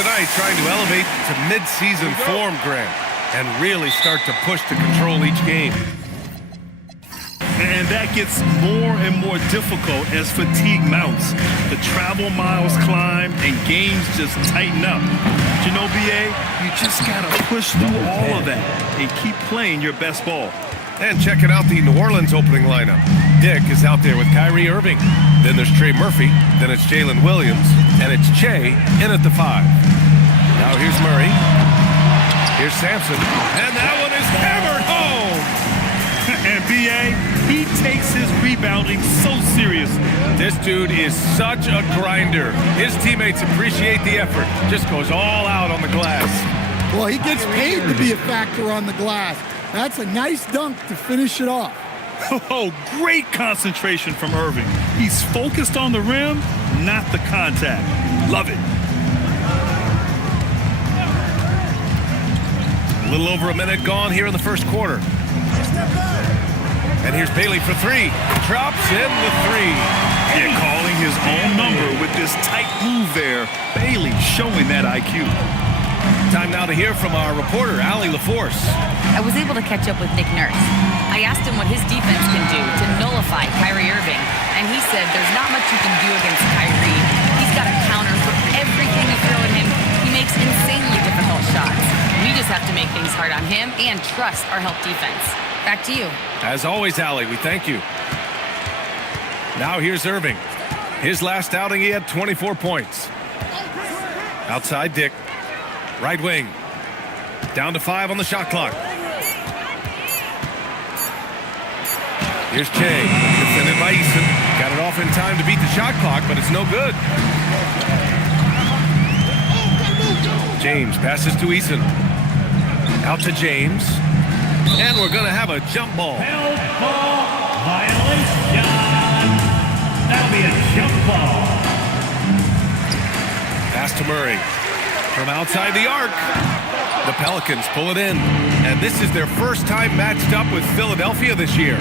tonight trying to elevate to mid-season form, Grant, and really start to push to control each game. And that gets more and more difficult as fatigue mounts. The travel miles climb and games just tighten up. But you know, BA, you just got to push through all of that and keep playing your best ball. And checking out the New Orleans opening lineup. Dick is out there with Kyrie Irving. Then there's Trey Murphy. Then it's Jalen Williams. And it's Che in at the 5. Now here's Murray. Here's Sampson. And that one is hammered home. And BA, he takes his rebounding so seriously. This dude is such a grinder. His teammates appreciate the effort. Just goes all out on the glass. Well, he gets paid to be a factor on the glass. That's a nice dunk to finish it off. Oh, great concentration from Irving. He's focused on the rim, not the contact. Love it. A little over a minute gone here in the first quarter. And here's Bailey for 3. Drops in the 3. Yeah, calling his own number with this tight move there. Bailey showing that IQ. Time now to hear from our reporter, Allie LaForce. I was able to catch up with Nick Nurse. I asked him what his defense can do to nullify Kyrie Irving, and he said there's not much you can do against Kyrie. He's got a counter for everything you throw at him. He makes insanely difficult shots. We just have to make things hard on him and trust our help defense. Back to you. As always, Allie, we thank you. Now here's Irving. His last outing, he had 24 points. Outside, Dick. Right wing. Down to 5 on the shot clock. Here's Che. Defended by Eason. Got it off in time to beat the shot clock, but it's no good. James passes to Eason. Out to James. And we're going to have a jump ball. Help ball violation. That'll be a jump ball. Pass to Murray. From outside the arc. The Pelicans pull it in. And this is their first time matched up with Philadelphia this year.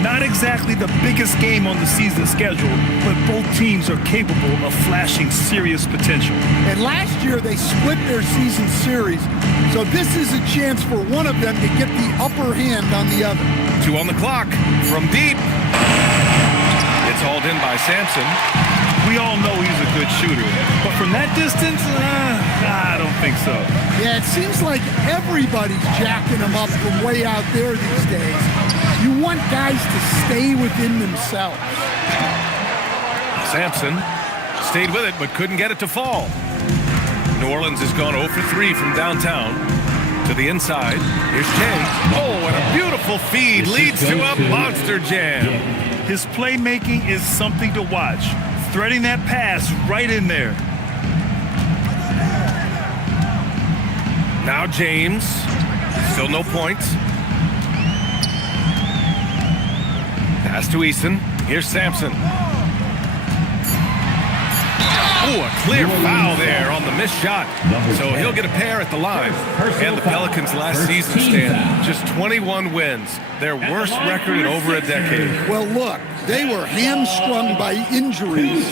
Not exactly the biggest game on the season schedule, but both teams are capable of flashing serious potential. And last year they split their season series, so this is a chance for one of them to get the upper hand on the other. 2 on the clock from deep. It's hauled in by Sampson. We all know he's a good shooter, but from that distance, I don't think so. Yeah, it seems like everybody's jacking him up from way out there these days. You want guys to stay within themselves. Sampson stayed with it, but couldn't get it to fall. New Orleans has gone 0 for 3 from downtown to the inside. Here's Che. Oh, and a beautiful feed leads to a monster jam. His playmaking is something to watch. Threading that pass right in there. Now James. Still no points. Pass to Eason. Here's Sampson. Oh, a clear foul there on the missed shot. So he'll get a pair at the line. And the Pelicans last season stand just 21 wins. Their worst record in over a decade. Well, look, they were hamstrung by injuries.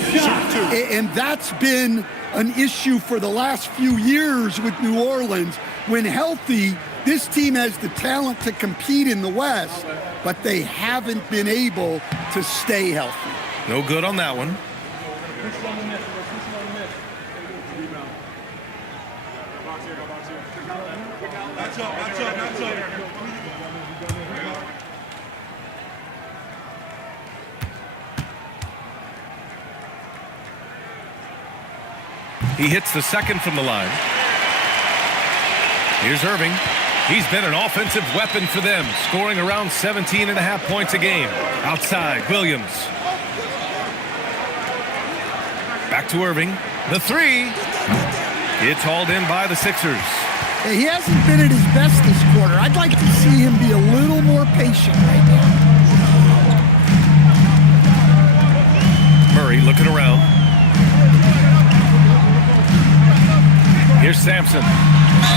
And that's been an issue for the last few years with New Orleans. When healthy, this team has the talent to compete in the West, but they haven't been able to stay healthy. No good on that one. He hits the second from the line. Here's Irving. He's been an offensive weapon for them, scoring around 17.5 points a game. Outside, Williams. Back to Irving. The 3. It's hauled in by the Sixers. He hasn't been at his best this quarter. I'd like to see him be a little more patient right now. Murray looking around. Here's Sampson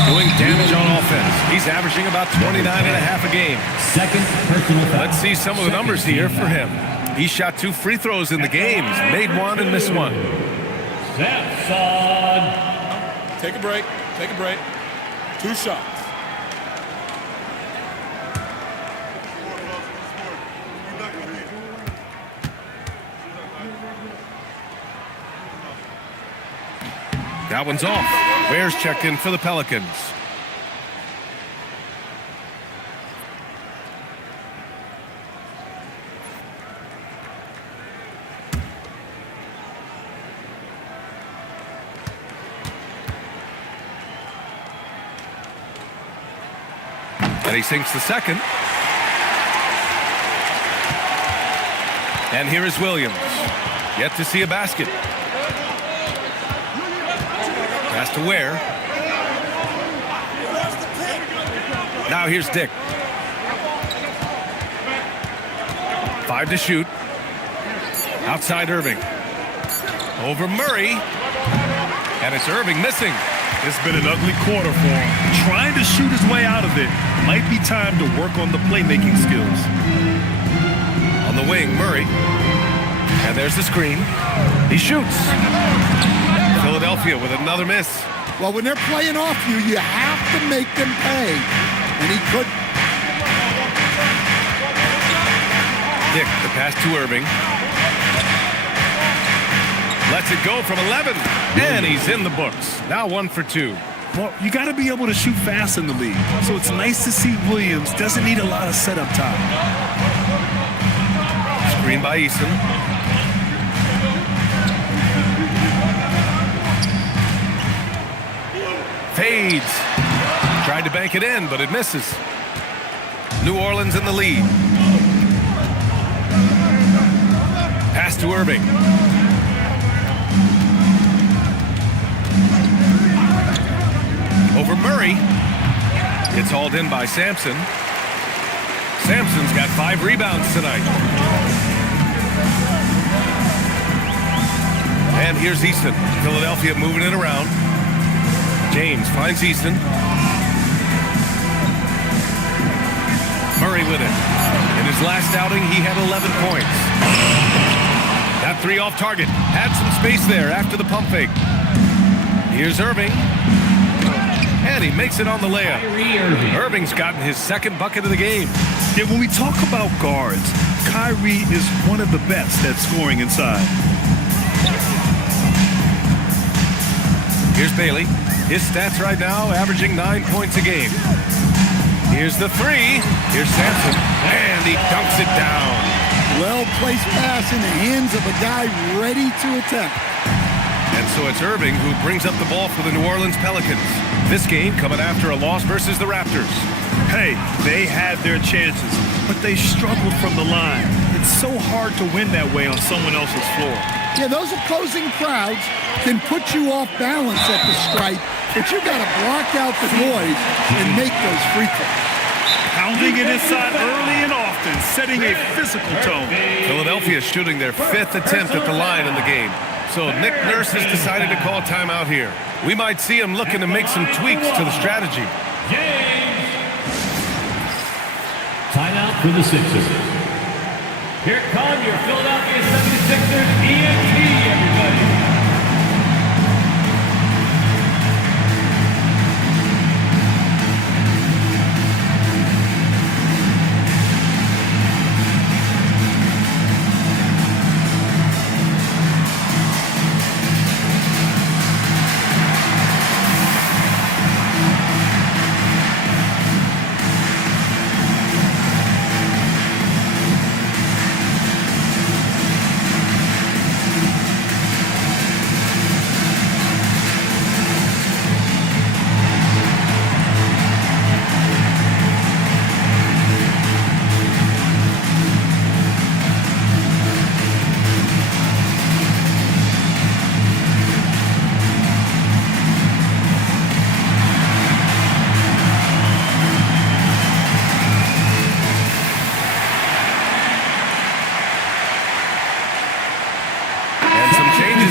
doing damage on offense. He's averaging about 29.5 a game. Second personal foul. Let's see some of the numbers here for him. He shot 2 free throws in the game. He's made 1 and missed 1. Take a break. Take a break. 2 shots. That one's off. Ware's checked in for the Pelicans. And he sinks the second. And here is Williams. Yet to see a basket. Pass to Ware. Now here's Dick. 5 to shoot. Outside Irving. Over Murray. And it's Irving missing. It's been an ugly quarter for him. Trying to shoot his way out of it. Might be time to work on the playmaking skills. On the wing, Murray. And there's the screen. He shoots. Philadelphia with another miss. Well, when they're playing off you, you have to make them pay. And he couldn't. Dick, the pass to Irving. Lets it go from 11. And he's in the books. Now 1 for 2. Well, you got to be able to shoot fast in the league. So it's nice to see Williams doesn't need a lot of setup time. Screen by Easton. Fades. Tried to bank it in, but it misses. New Orleans in the lead. Pass to Irving. Over Murray. It's hauled in by Sampson. Sampson's got 5 rebounds tonight. And here's Easton. Philadelphia moving it around. James finds Easton. Murray with it. In his last outing, he had 11 points. That 3 off target. Had some space there after the pump fake. Here's Irving. And he makes it on the layup. Irving's gotten his 2nd bucket of the game. Yeah, when we talk about guards, Kyrie is one of the best at scoring inside. Here's Bailey. His stats right now averaging 9 points a game. Here's the 3. Here's Sampson. And he dunks it down. Well-placed pass in the hands of a guy ready to attack. And so it's Irving who brings up the ball for the New Orleans Pelicans. This game coming after a loss versus the Raptors. Hey, they had their chances, but they struggled from the line. It's so hard to win that way on someone else's floor. Yeah, those opposing crowds can put you off balance at the stripe, but you got to block out the noise and make those free throws. Pounding it inside early and often, setting a physical tone. Philadelphia shooting their 5th attempt at the line in the game. So Nick Nurse has decided to call timeout here. We might see him looking to make some tweaks to the strategy. Timeout for the Sixers. Here come your Philadelphia 76ers EMT, everybody.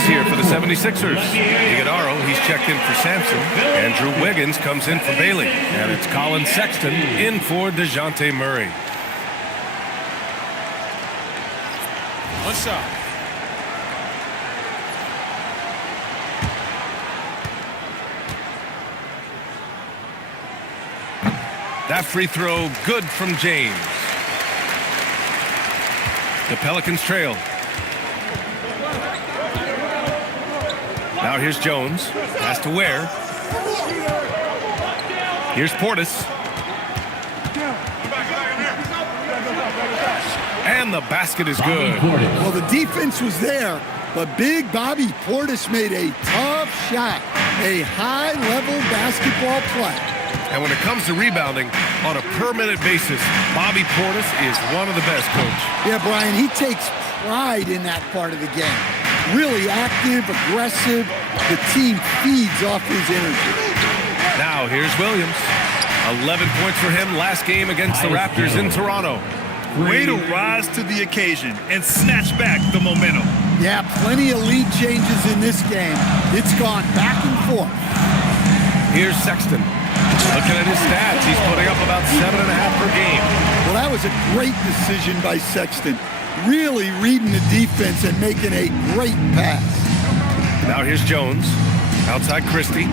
Here for the 76ers. Iguodala, he's checked in for Sampson. Andrew Wiggins comes in for Bailey. And it's Colin Sexton in for DeJounte Murray. 1 shot. That free throw, good from James. The Pelicans trail. Now here's Jones. Pass to Ware. Here's Portis. And the basket is good. Well, the defense was there, but big Bobby Portis made a tough shot. A high-level basketball play. And when it comes to rebounding, on a per-minute basis, Bobby Portis is one of the best, Coach. Yeah, Brian, he takes pride in that part of the game. Really active, aggressive. The team feeds off his energy. Now, here's Williams. 11 points for him last game against the Raptors in Toronto. Way to rise to the occasion and snatch back the momentum. Yeah, plenty of lead changes in this game. It's gone back and forth. Here's Sexton. Looking at his stats, he's putting up about 7.5 per game. Well, that was a great decision by Sexton. Really reading the defense and making a great pass. Now here's Jones. Outside Christie.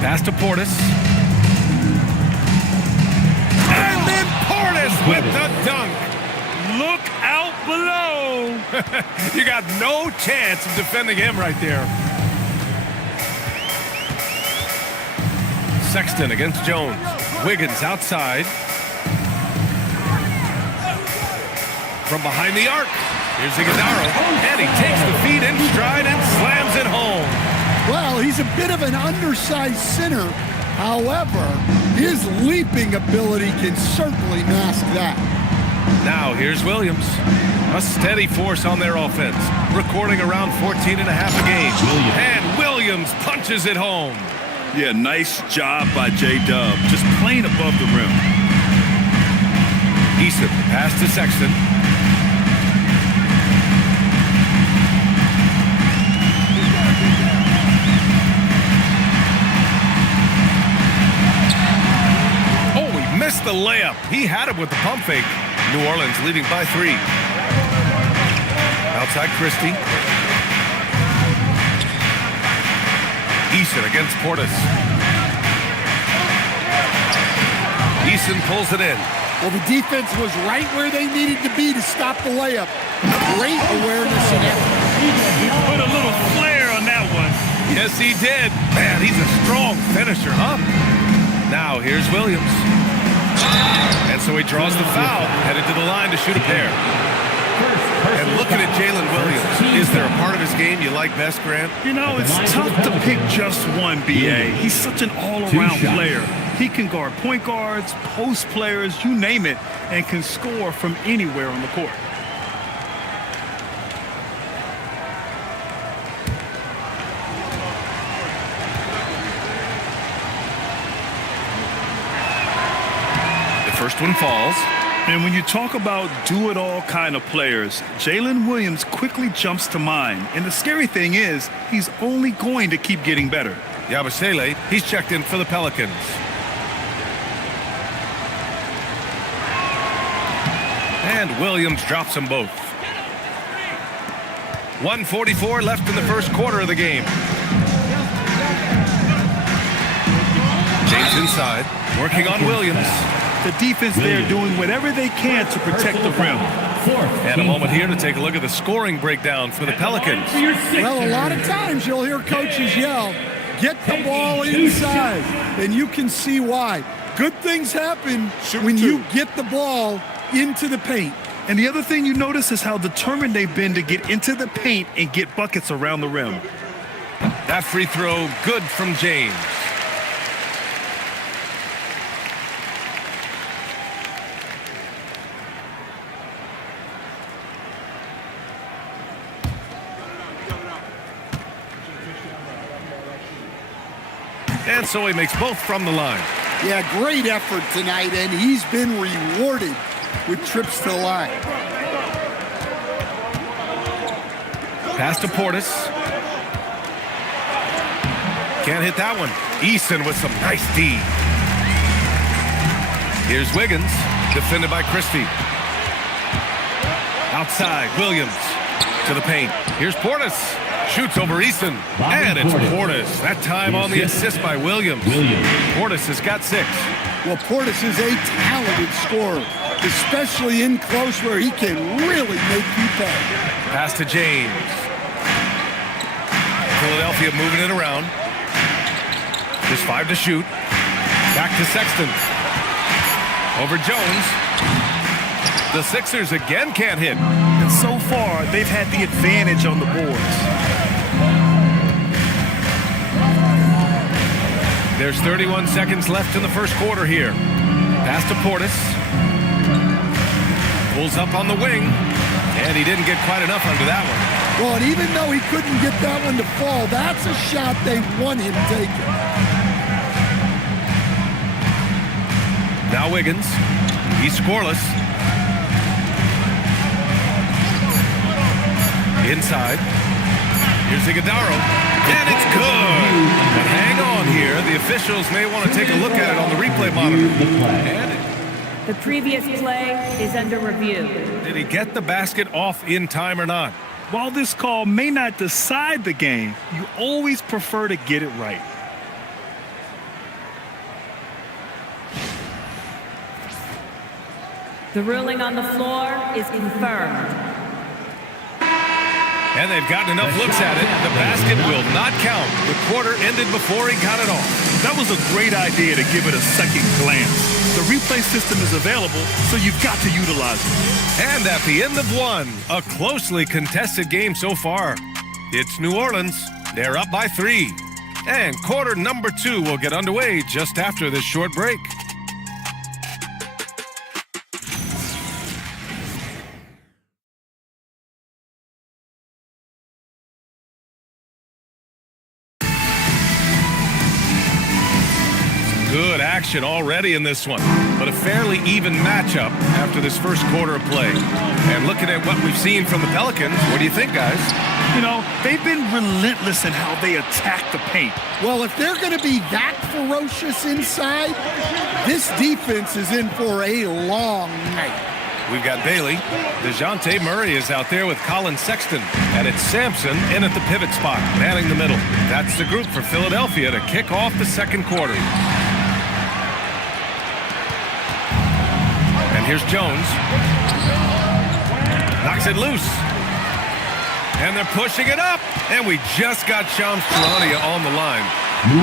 Pass to Portis. And then Portis with the dunk. Look out below. You got no chance of defending him right there. Sexton against Jones. Wiggins outside. From behind the arc. Here's Iguodala. And he takes the feed in stride and slams it home. Well, he's a bit of an undersized center. However, his leaping ability can certainly mask that. Now here's Williams. A steady force on their offense. Recording around 14.5 a game. And Williams punches it home. Yeah, nice job by J-Dub. Just playing above the rim. Eason pass to Sexton. Oh, he missed the layup. He had it with the pump fake. New Orleans leading by 3. Outside Christie. Eason against Portis. Eason pulls it in. Well, the defense was right where they needed to be to stop the layup. Great awareness and effort. He put a little flair on that one. Yes, he did. Man, he's a strong finisher, huh? Now, here's Williams. And so he draws the foul, headed to the line to shoot a pair. And looking at Jalen Williams, is there a part of his game you like best, Grant? You know, it's tough to pick just one, B.A. He's such an all-around player. He can guard point guards, post players, you name it, and can score from anywhere on the court. The first one falls. And when you talk about do-it-all kind of players, Jalen Williams quickly jumps to mind. And the scary thing is, he's only going to keep getting better. Yabusele, he's checked in for the Pelicans. And Williams drops them both. 1:44 left in the first quarter of the game. James inside, working on Williams. The defense there doing whatever they can to protect the rim. And a moment here to take a look at the scoring breakdown for the Pelicans. Well, a lot of times you'll hear coaches yell, get the ball inside, and you can see why. Good things happen when you get the ball into the paint. And the other thing you notice is how determined they've been to get into the paint and get buckets around the rim. That free throw, good from James. And so he makes both from the line. Yeah, great effort tonight, and he's been rewarded with trips to the line. Pass to Portis. Can't hit that one. Eason with some nice D. Here's Wiggins, defended by Christie. Outside, Williams to the paint. Here's Portis. Shoots over Easton. And it's Portis. That time on the assist by Williams. Portis has got 6. Well, Portis is a talented scorer, especially in close where he can really make you pay. Pass to James. Philadelphia moving it around. Just 5 to shoot. Back to Sexton. Over Jones. The Sixers again can't hit. And so far, they've had the advantage on the boards. There's 31 seconds left in the first quarter here. Pass to Portis. Pulls up on the wing. And he didn't get quite enough under that one. Well, and even though he couldn't get that one to fall, that's a shot they want him taking. Now Wiggins. He's scoreless. Inside. Here's Iguodala. And it's good. But hang on here. The officials may want to take a look at it on the replay monitor. The previous play is under review. Did he get the basket off in time or not? While this call may not decide the game, you always prefer to get it right. The ruling on the floor is confirmed. And they've gotten enough looks at it. The basket will not count. The quarter ended before he got it off. That was a great idea to give it a second glance. The replay system is available, so you've got to utilize it. And at the end of one, a closely contested game so far. It's New Orleans. They're up by 3. And quarter number 2 will get underway just after this short break. Good action already in this one, but a fairly even matchup after this first quarter of play. And looking at what we've seen from the Pelicans, what do you think, guys? You know, they've been relentless in how they attack the paint. Well, if they're going to be that ferocious inside, this defense is in for a long night. We've got Bailey. DeJounte Murray is out there with Colin Sexton. And it's Sampson in at the pivot spot, manning the middle. That's the group for Philadelphia to kick off the second quarter. And here's Jones. Knocks it loose. And they're pushing it up. And we just got Shams Charania on the line.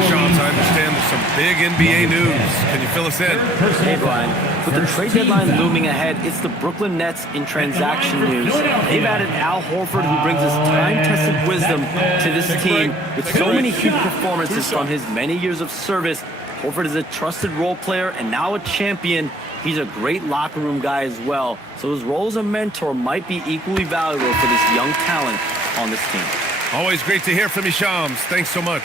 Shams, I understand there's some big NBA news. Can you fill us in? Hey, Brian. With the trade deadline looming ahead, it's the Brooklyn Nets in transaction news. They've added Al Horford, who brings his time-tested wisdom to this team. With so many huge performances from his many years of service, Horford is a trusted role player and now a champion. He's a great locker room guy as well. So his role as a mentor might be equally valuable for this young talent on this team. Always great to hear from you, Shams. Thanks so much.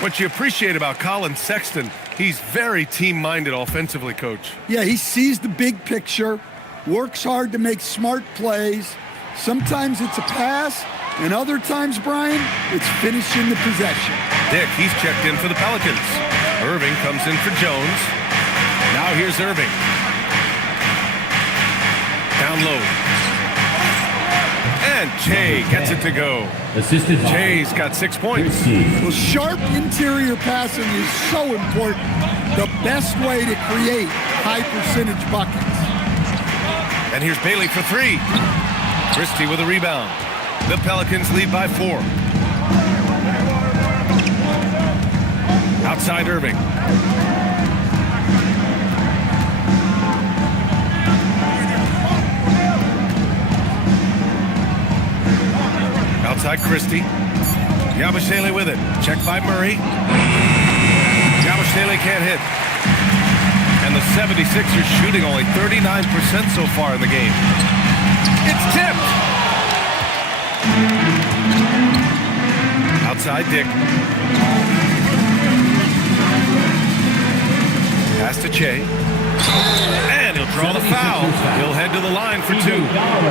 What you appreciate about Colin Sexton, he's very team-minded offensively, Coach. Yeah, he sees the big picture, works hard to make smart plays. Sometimes it's a pass, and other times, Brian, it's finishing the possession. Dick, he's checked in for the Pelicans. Irving comes in for Jones. Now here's Irving. Down low. And Che gets it to go. Che's got 6 points. Well, sharp interior passing is so important. The best way to create high-percentage buckets. And here's Bailey for 3. Christie with a rebound. The Pelicans lead by 4. Outside Irving. Outside Christie. Yabusele with it. Checked by Murray. Yabusele can't hit. And the 76ers shooting only 39% so far in the game. It's tipped. Outside Dick. Pass to Che. And he'll draw the foul. He'll head to the line for 2.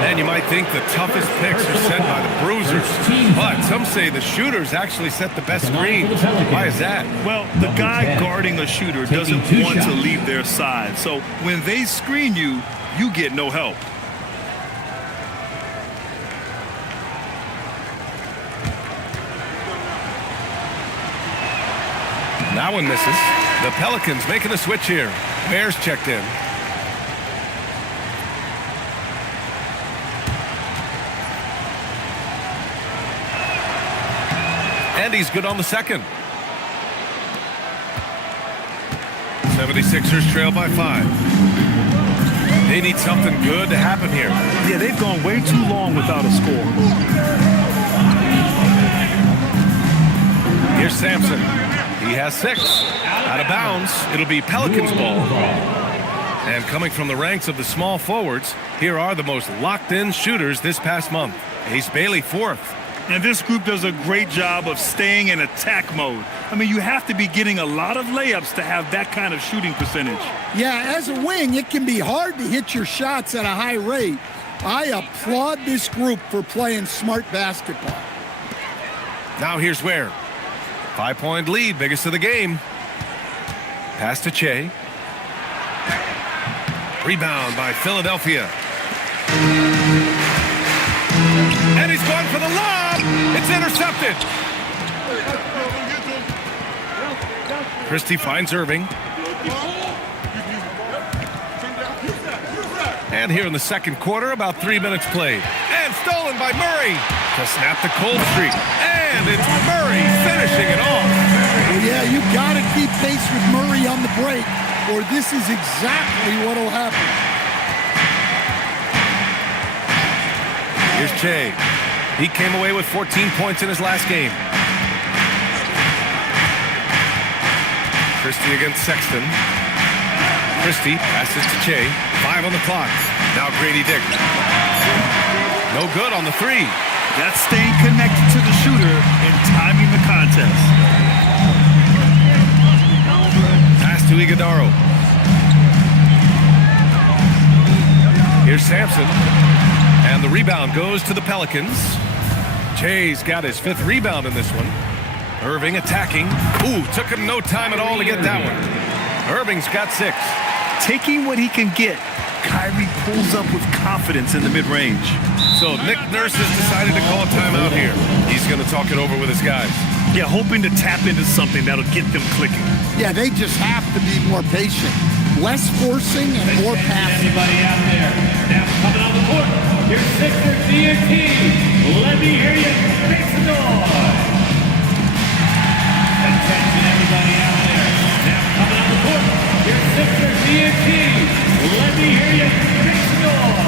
And you might think the toughest picks are set by the bruisers. But some say the shooters actually set the best screens. Why is that? Well, the guy guarding a shooter doesn't want to leave their side. So when they screen you, you get no help. That one misses. The Pelicans making a switch here. Bears checked in. And he's good on the second. 76ers trail by 5. They need something good to happen here. Yeah, they've gone way too long without a score. Here's Sampson. He has 6. Out of bounds. It'll be Pelicans ball. And coming from the ranks of the small forwards, here are the most locked-in shooters this past month. Ace Bailey, 4th. And this group does a great job of staying in attack mode. I mean, you have to be getting a lot of layups to have that kind of shooting percentage. Yeah, as a wing, it can be hard to hit your shots at a high rate. I applaud this group for playing smart basketball. Now here's Ware. 5-point lead, biggest of the game. Pass to Che. Rebound by Philadelphia. And he's going for the lob. It's intercepted. Christie finds Irving. And here in the second quarter, about 3 minutes played. And stolen by Murray to snap the cold streak. And it's Murray finishing it off. Well, yeah, you got to keep pace with Murray on the break, or this is exactly what will happen. Here's Che. He came away with 14 points in his last game. Christie against Sexton. Christie passes to Che. 5 on the clock. Now Grady Dick. No good on the 3. That's staying connected to the shooter and timing the contest. Pass to Iguodaro. Here's Sampson. And the rebound goes to the Pelicans. Che's got his 5th rebound in this one. Irving attacking. Ooh, took him no time at all to get that one. Irving's got 6. Taking what he can get, Kyrie pulls up with confidence in the mid-range. So Nick Nurse has decided to call a timeout here. He's going to talk it over with his guys. Yeah, hoping to tap into something that'll get them clicking. Yeah, they just have to be more patient. Less forcing and more passing. Anybody out there? Now coming on the court, your Sixers DNT. Let me hear you make some noise. Attention, everybody out there. Now coming on the court, your Sixers DNT. Let me hear you make some noise.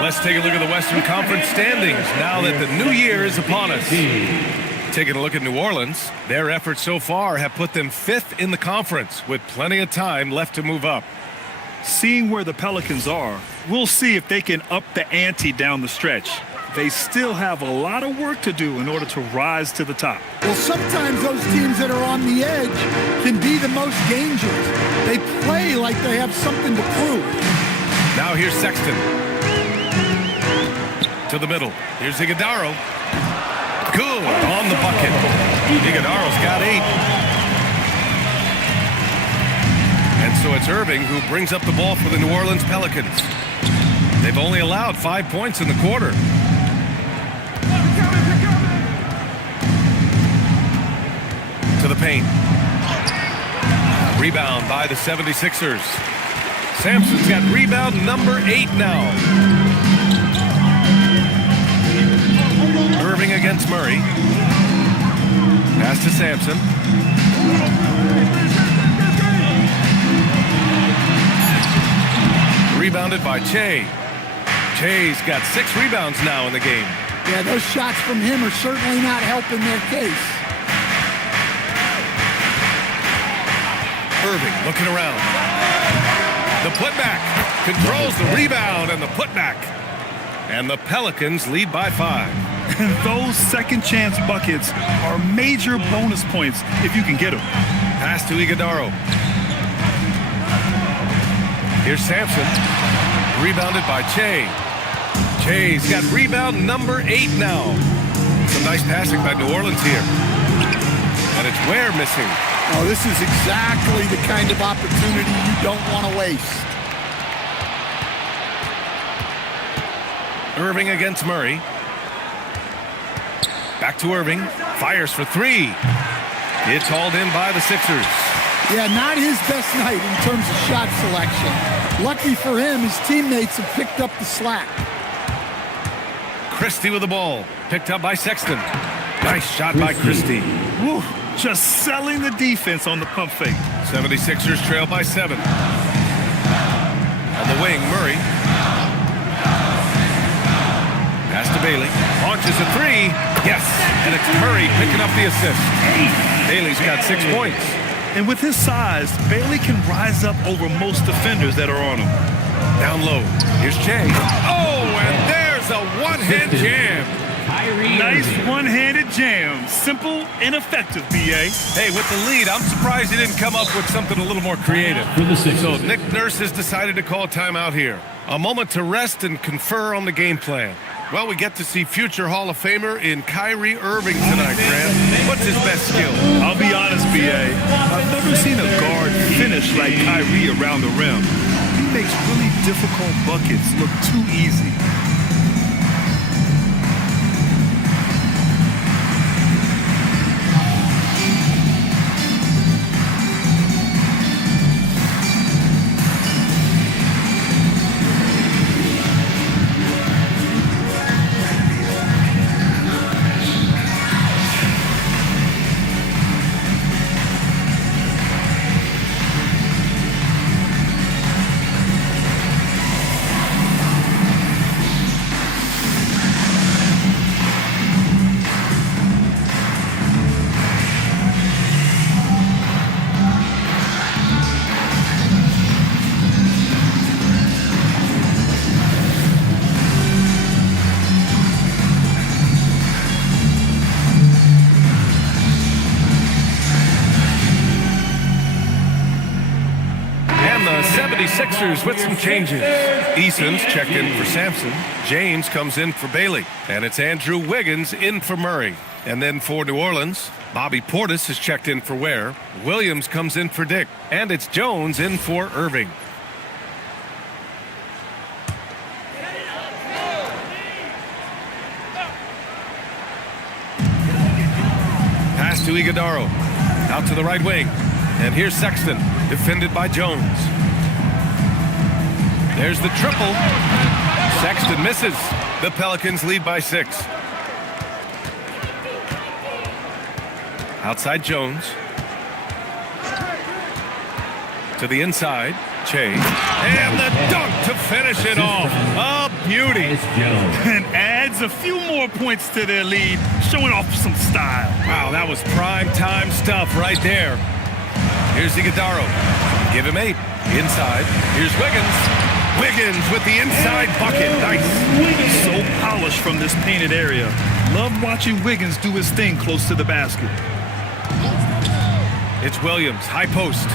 Let's take a look at the Western Conference standings now that the new year is upon us. Taking a look at New Orleans, their efforts so far have put them 5th in the conference with plenty of time left to move up. Seeing where the Pelicans are, we'll see if they can up the ante down the stretch. They still have a lot of work to do in order to rise to the top. Well, sometimes those teams that are on the edge can be the most dangerous. They play like they have something to prove. Now here's Sexton. To the middle. Here's Iguodaro. Good on the bucket. Iguodaro's got 8. And so it's Irving who brings up the ball for the New Orleans Pelicans. They've only allowed 5 points in the quarter. To the paint. Rebound by the 76ers. Sampson's got rebound number 8 now. Irving against Murray. Pass to Sampson. Rebounded by Che. Che's got 6 rebounds now in the game. Yeah, those shots from him are certainly not helping their case. Irving looking around. The putback controls the rebound and the putback. And the Pelicans lead by 5. And those second chance buckets are major bonus points if you can get them. Pass to Iguodaro. Here's Sampson. Rebounded by Che. Che's got rebound number 8 now. Some nice passing by New Orleans here. And it's Ware missing. Oh, this is exactly the kind of opportunity you don't want to waste. Irving against Murray. Back to Irving. Fires for 3. It's hauled in by the Sixers. Yeah, not his best night in terms of shot selection. Lucky for him, his teammates have picked up the slack. Christie with the ball. Picked up by Sexton. Nice shot by Christie. Woo, just selling the defense on the pump fake. 76ers trail by 7. On the wing, Murray. Pass to Bailey. Launches a 3. Yes, and it's Murray picking up the assist. Bailey's got 6 points. And with his size, Bailey can rise up over most defenders that are on him. Down low. Here's Che. Oh, and there's a one-hand jam. Nice one-handed jam. Simple and effective, B.A. Hey, with the lead, I'm surprised he didn't come up with something a little more creative. So Nick Nurse has decided to call timeout here. A moment to rest and confer on the game plan. Well, we get to see future Hall of Famer in Kyrie Irving tonight, Grant. What's his best skill? I'll be honest, B.A. I've never seen a guard finish like Kyrie around the rim. He makes really difficult buckets look too easy. The 76ers with some changes. Eason's checked in for Sampson. James comes in for Bailey. And it's Andrew Wiggins in for Murray. And then for New Orleans, Bobby Portis is checked in for Ware. Williams comes in for Dick. And it's Jones in for Irving. Pass to Iguodaro. Out to the right wing. And here's Sexton, defended by Jones. There's the triple. Sexton misses. The Pelicans lead by 6. Outside Jones. To the inside. Che. And the dunk to finish it off. A beauty. And adds a few more points to their lead, showing off some style. Wow, that was prime time stuff right there. Here's Iguodaro. Give him 8. Inside. Here's Wiggins. Wiggins with the inside bucket. Nice. So polished from this painted area. Love watching Wiggins do his thing close to the basket. It's Williams. High post.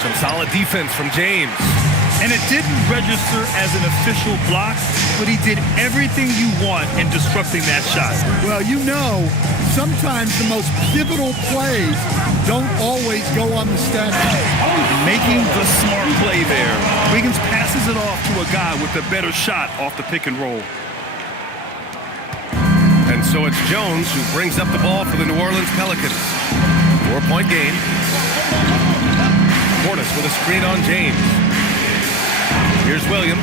Some solid defense from James. And it didn't register as an official block, but he did everything you want in disrupting that shot. Well, you know, sometimes the most pivotal plays don't always go on the stat sheet. Making the smart play there. Wiggins passes it off to a guy with a better shot off the pick and roll. And so it's Jones who brings up the ball for the New Orleans Pelicans. 4-point game. Portis with a screen on James. Here's Williams.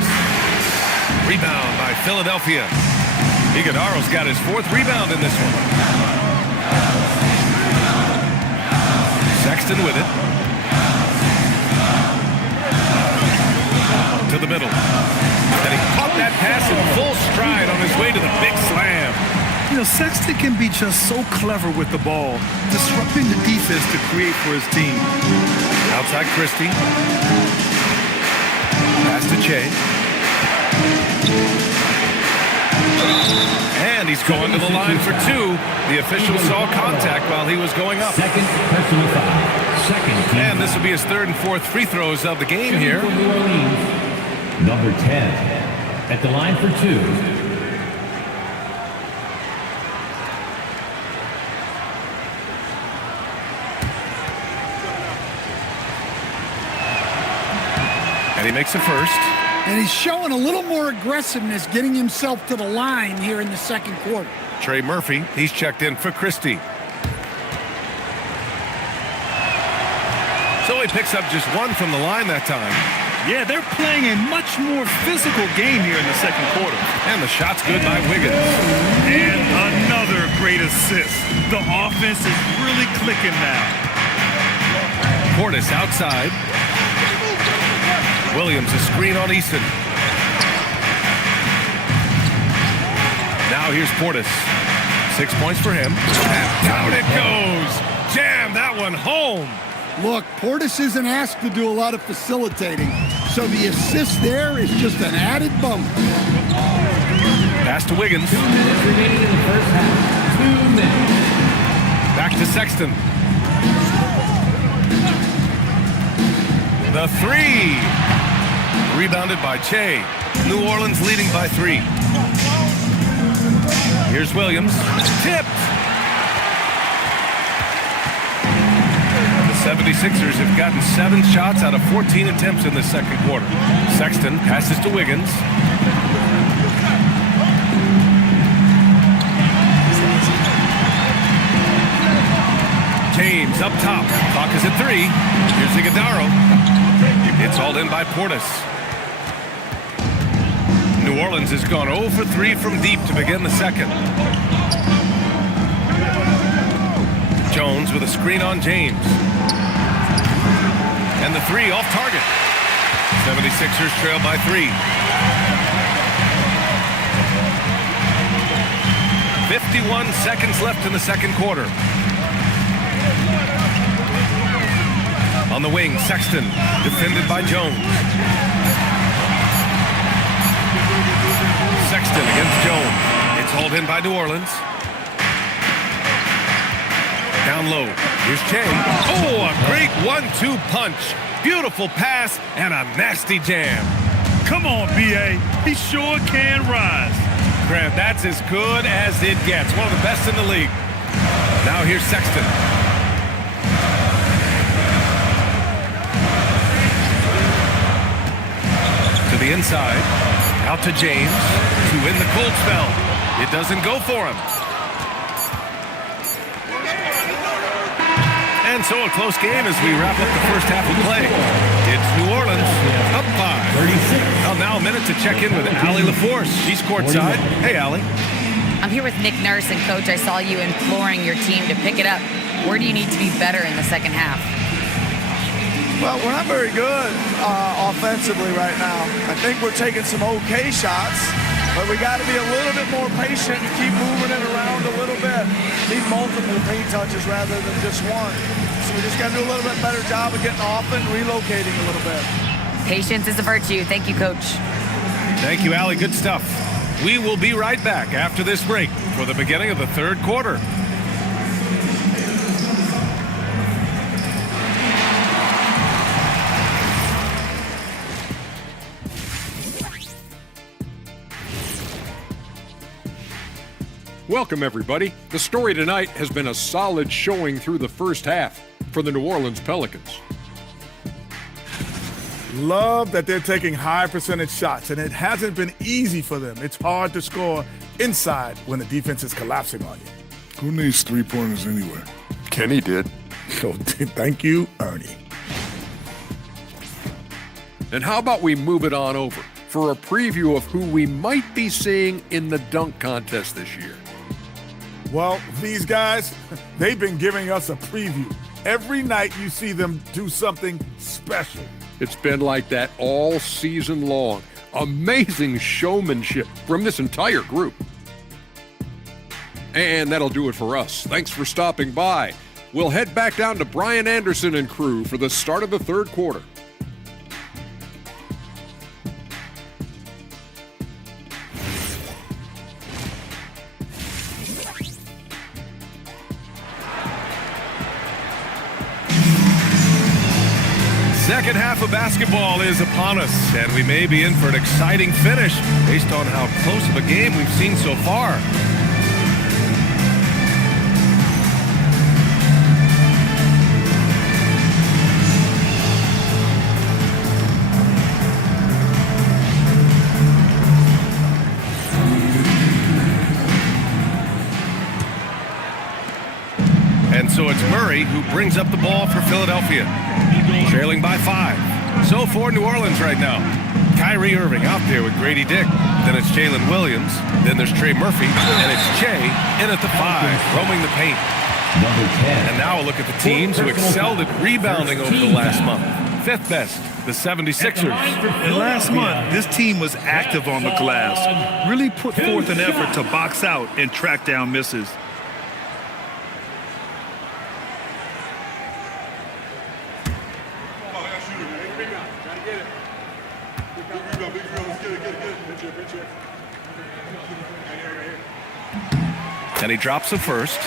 Rebound by Philadelphia. Iguodaro's got his 4th rebound in this one. Sexton with it. To the middle. And he caught that pass in full stride on his way to the big You know, Sexton can be just so clever with the ball, disrupting the defense to create for his team. Outside Christie. Pass to Che. And he's going to the line for two. The official saw contact while he was going up. Second personal foul. Second team And this will be his third and fourth free throws of the game here. for New Orleans. Number 10 at the line for two. And he makes a first. And he's showing a little more aggressiveness getting himself to the line here in the second quarter. Trey Murphy, he's checked in for Christie. So he picks up just one from the line that time. Yeah, they're playing a much more physical game here in the second quarter. And the shot's good by Wiggins. And another great assist. The offense is really clicking now. Portis outside. Williams a screen on Easton. Now here's Portis. 6 points for him. And down it goes. Jam that one home. Look, Portis isn't asked to do a lot of facilitating, so the assist there is just an added bump. Pass to Wiggins. 2 minutes remaining in the first half. 2 minutes. Back to Sexton. The three. Rebounded by Che. New Orleans leading by 3. Here's Williams. Tipped. The 76ers have gotten 7 shots out of 14 attempts in the second quarter. Sexton passes to Wiggins. James up top. Clock is at 3. Here's Iguodala. It's all in by Portis. New Orleans has gone 0 for 3 from deep to begin the second. Jones with a screen on James. And the 3 off target. 76ers trail by 3. 51 seconds left in the second quarter. On the wing, Sexton, defended by Jones. Sexton against Jones. It's hauled in by New Orleans. Down low. Here's Che. Oh, a great 1-2 punch. Beautiful pass and a nasty jam. Come on, B.A. He sure can rise. Grant, that's as good as it gets. One of the best in the league. Now here's Sexton. To the inside. Out to James to win the cold spell. It doesn't go for him. And so a close game as we wrap up the first half of play. It's New Orleans up 5. 36. Well, now a minute to check in with Allie LaForce. She's courtside. Hey, Allie. I'm here with Nick Nurse, and Coach, I saw you imploring your team to pick it up. Where do you need to be better in the second half? Well, we're not very good offensively right now. I think we're taking some okay shots, but we got to be a little bit more patient and keep moving it around a little bit. Need multiple paint touches rather than just one. So we just got to do a little bit better job of getting off it and relocating a little bit. Patience is a virtue. Thank you, Coach. Thank you, Allie. Good stuff. We will be right back after this break for the beginning of the third quarter. Welcome, everybody. The story tonight has been a solid showing through the first half for the New Orleans Pelicans. Love that they're taking high percentage shots, and it hasn't been easy for them. It's hard to score inside when the defense is collapsing on you. Who needs three-pointers anyway? Kenny did. So thank you, Ernie. And how about we move it on over for a preview of who we might be seeing in the dunk contest this year. Well, these guys, they've been giving us a preview. Every night you see them do something special. It's been like that all season long. Amazing showmanship from this entire group. And that'll do it for us. Thanks for stopping by. We'll head back down to Brian Anderson and crew for the start of the third quarter. Second half of basketball is upon us, and we may be in for an exciting finish based on how close of a game we've seen so far. And so it's Murray who brings up the ball for Philadelphia, trailing by 5. So for New Orleans right now, Kyrie Irving out there with Grady Dick. Then it's Jalen Williams. Then there's Trey Murphy. And it's Che in at the 5, roaming the paint. And now a look at the teams who excelled at rebounding over the last month. 5th best, the 76ers. And last month, this team was active on the glass. Really put forth an effort to box out and track down misses. And he drops the first.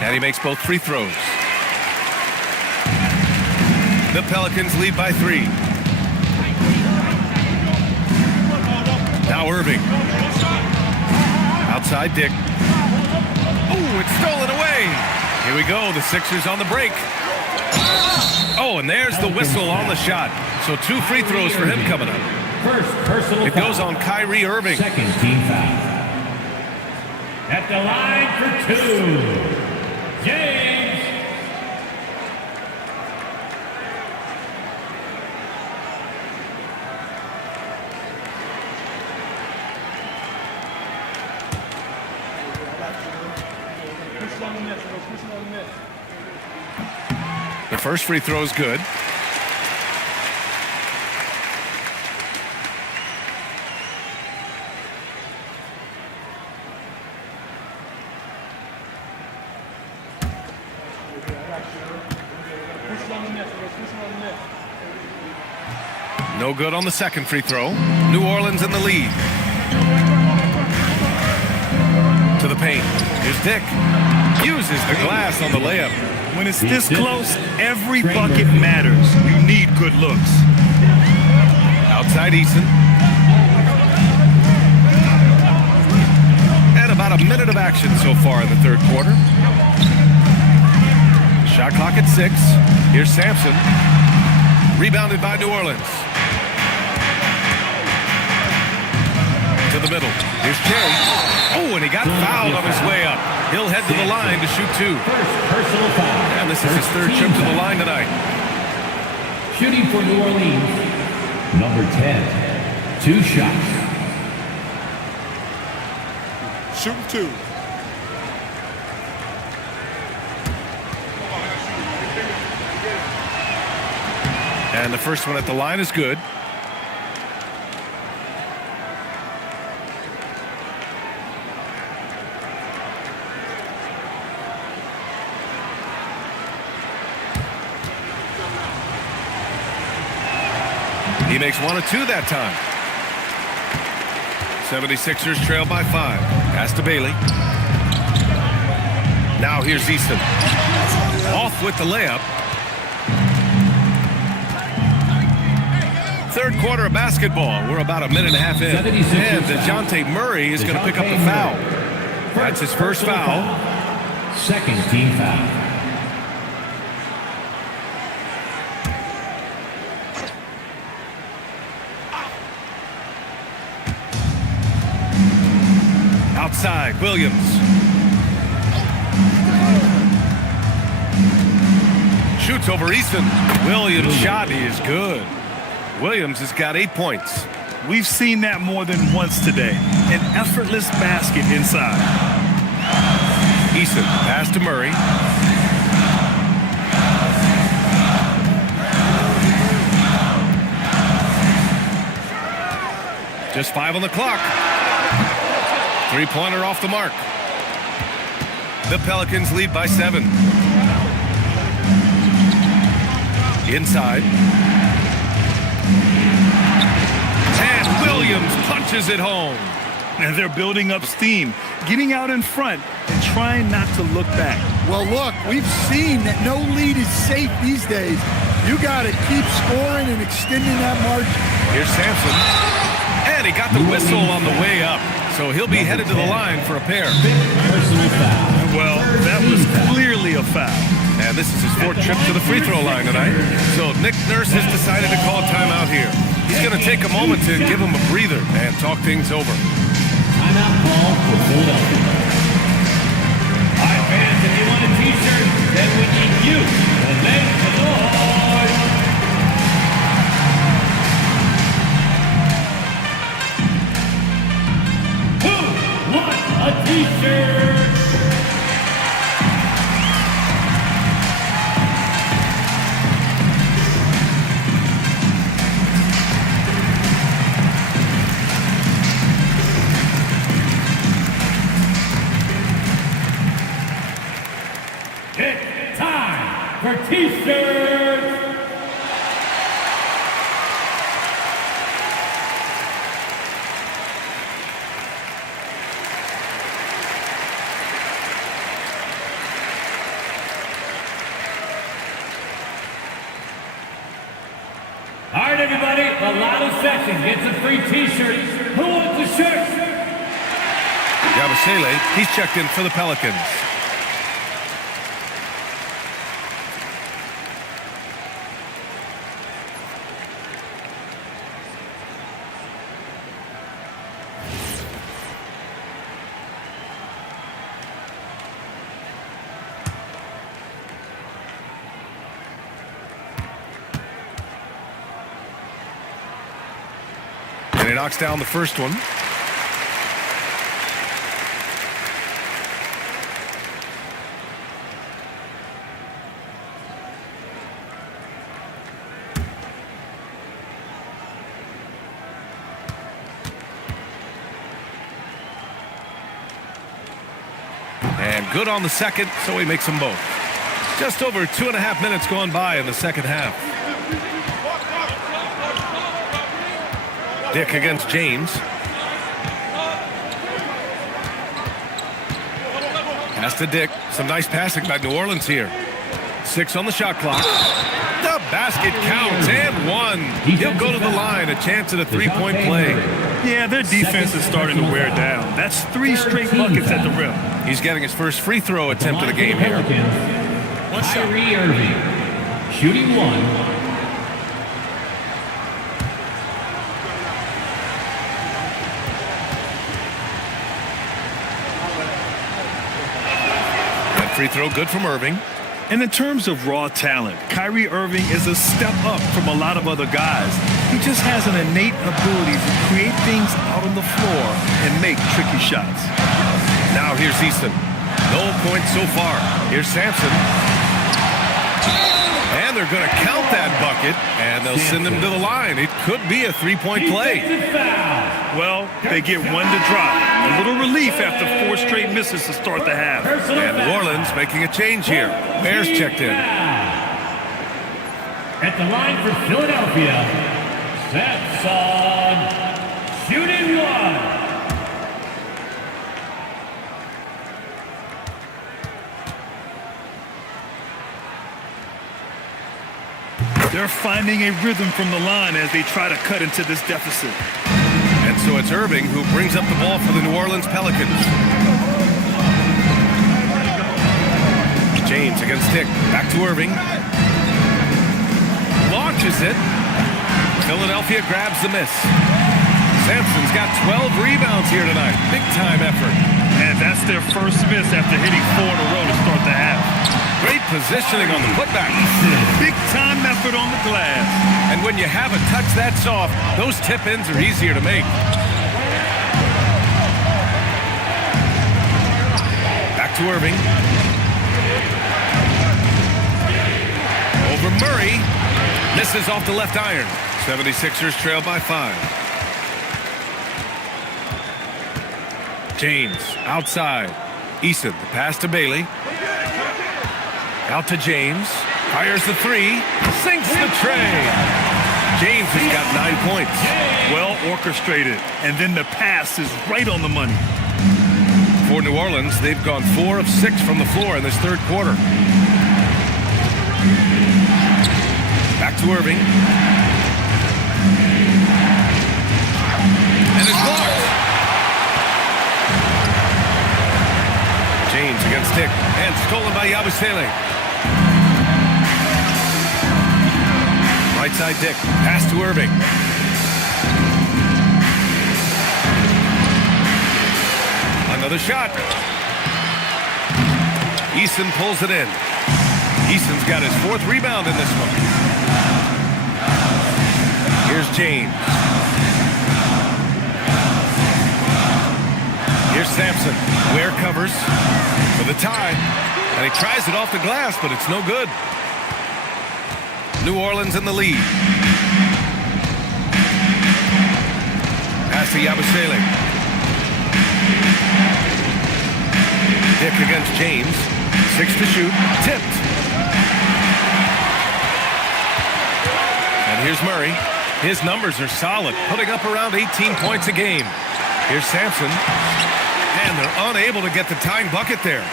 And he makes both free throws. The Pelicans lead by 3. Now Irving. Outside Dick. Oh, it's stolen away. Here we go. The Sixers on the break. Oh, and there's the whistle on the shot. So 2 free throws for him coming up. First personal It goes on Kyrie Irving. Second team foul. At the line for 2, James. The first free throw is good. No good on the second free throw. New Orleans in the lead. To the paint. Here's Dick. Uses the glass on the layup. When it's this close, every bucket matters. You need good looks. Outside Eason. And about a minute of action so far in the third quarter. Shot clock at 6. Here's Sampson. Rebounded by New Orleans. To the middle. Here's Che. Oh, and he got fouled on his way up. He'll head to the line to shoot 2. Personal foul. And this is his third trip to the line tonight. Shooting for New Orleans, number 10. 2 shots. Shooting 2. And the first one at the line is good. He makes 1 of 2 that time. 76ers trail by 5. Pass to Bailey. Now here's Easton. Off with the layup. Third quarter of basketball. We're about a minute and a half in. And DeJounte Murray is going to pick up the foul. That's his first foul. Second team foul. Outside, Williams. Shoots over Easton. Williams' shot is good. Williams has got 8 points. We've seen that more than once today. An effortless basket inside. Eason, pass to Murray. Just 5 on the clock. Three-pointer off the mark. The Pelicans lead by 7. Inside. And Williams punches it home. And they're building up steam, getting out in front and trying not to look back. Well, look, we've seen that no lead is safe these days. You got to keep scoring and extending that margin. Here's Sampson. And he got the whistle on the way up. So he'll be headed to the line for a pair. Well, that was clearly a foul. And this is his 4th trip to the free throw line tonight. So Nick Nurse has decided to call a timeout here. He's going to take a moment to give him a breather and talk things over. Timeout call for Philadelphia. All right, fans, if you want a t-shirt, then we need you to make the noise. Who wants a t-shirt? It's time for t-shirts! All right, everybody, the loudest section gets a free t-shirt. Who wants a shirt? Yabusele, he's checked in for the Pelicans. And he knocks down the first one. And good on the second, so he makes them both. Just over 2.5 minutes gone by in the second half. Dick against James. Pass to Dick. Some nice passing by New Orleans here. 6 on the shot clock. The basket counts and 1. He'll go to the line. A chance at a 3-point play. Yeah, their defense is starting to wear down. That's 3 straight buckets at the rim. He's getting his first free throw attempt of the game here. Kyrie Irving, shooting 1. Free throw good from Irving. And in terms of raw talent, Kyrie Irving is a step up from a lot of other guys. He just has an innate ability to create things out on the floor and make tricky shots. Now here's Easton. No points so far. Here's Sampson. And they're going to count that bucket, and they'll send him to the line. It could be a 3-point play. Well, they get 1 to drop. A little relief after 4 straight misses to start the half. And New Orleans making a change here. Bears checked in. At the line for Philadelphia, Sampson, shooting 1. They're finding a rhythm from the line as they try to cut into this deficit. And so it's Irving who brings up the ball for the New Orleans Pelicans. James against Dick. Back to Irving. Launches it. Philadelphia grabs the miss. Sampson's got 12 rebounds here tonight. Big time effort. And that's their first miss after hitting 4 in a row to start the half. Great positioning on the putback. Big time effort on the glass. And when you have a touch that soft, those tip-ins are easier to make. Back to Irving. Over Murray. Misses off the left iron. 76ers trail by 5. James outside. Eason, the pass to Bailey. Out to James. Fires the 3. Sinks the tray. James has got 9 points. Well orchestrated. And then the pass is right on the money. For New Orleans, they've gone 4 of 6 from the floor in this third quarter. Back to Irving. And it's blocked. James against Dick. And stolen by Yabusele. Right side Dick. Pass to Irving. Another shot. Eason pulls it in. Eason's got his 4th rebound in this one. Here's James. Here's Sampson. Ware covers for the tie. And he tries it off the glass, but it's no good. New Orleans in the lead. Pass to Yabusele. Dick against James. 6 to shoot. Tipped. And here's Murray. His numbers are solid, putting up around 18 points a game. Here's Sampson. And they're unable to get the tying bucket there.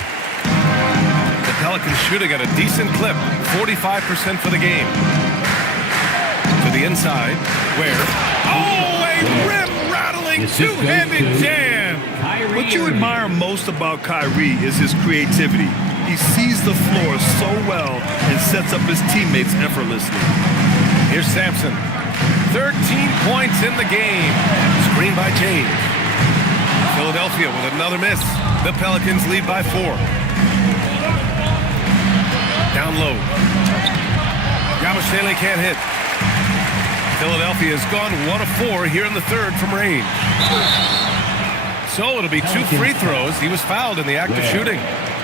The Pelicans shooting at a decent clip, 45% for the game. To the inside, where? Oh, a rim-rattling two-handed jam! What you admire most about Kyrie is his creativity. He sees the floor so well and sets up his teammates effortlessly. Here's Sampson. 13 points in the game. Screen by James. Philadelphia with another miss. The Pelicans lead by 4. Down low. Yabusele can't hit. Philadelphia has gone 1 of 4 here in the third from range. So it'll be 2 free throws. He was fouled in the act of shooting.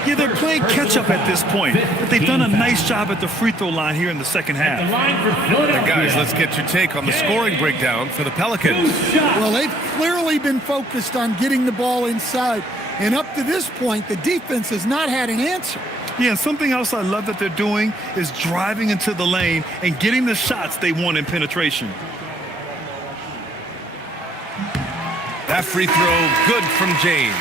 Yeah, they're playing catch-up at this point, but they've done a nice job at the free throw line here in the second half. And guys, let's get your take on the scoring breakdown for the Pelicans. Well, they've clearly been focused on getting the ball inside. And up to this point, the defense has not had an answer. Yeah, and something else I love that they're doing is driving into the lane and getting the shots they want in penetration. That free throw good from James.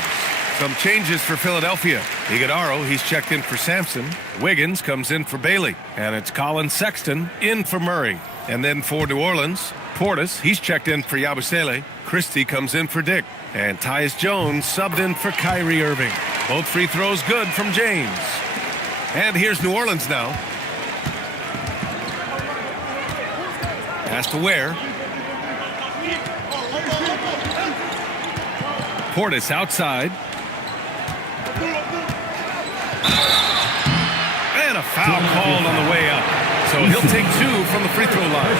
Some changes for Philadelphia. Iguodaro, he's checked in for Sampson. Wiggins comes in for Bailey. And it's Colin Sexton in for Murray. And then for New Orleans, Portis, he's checked in for Yabusele. Christie comes in for Dick. And Tyus Jones subbed in for Kyrie Irving. Both free throws good from James. And here's New Orleans now. Pass to Ware. Portis outside. And a foul called on the way up. So he'll take 2 from the free throw line.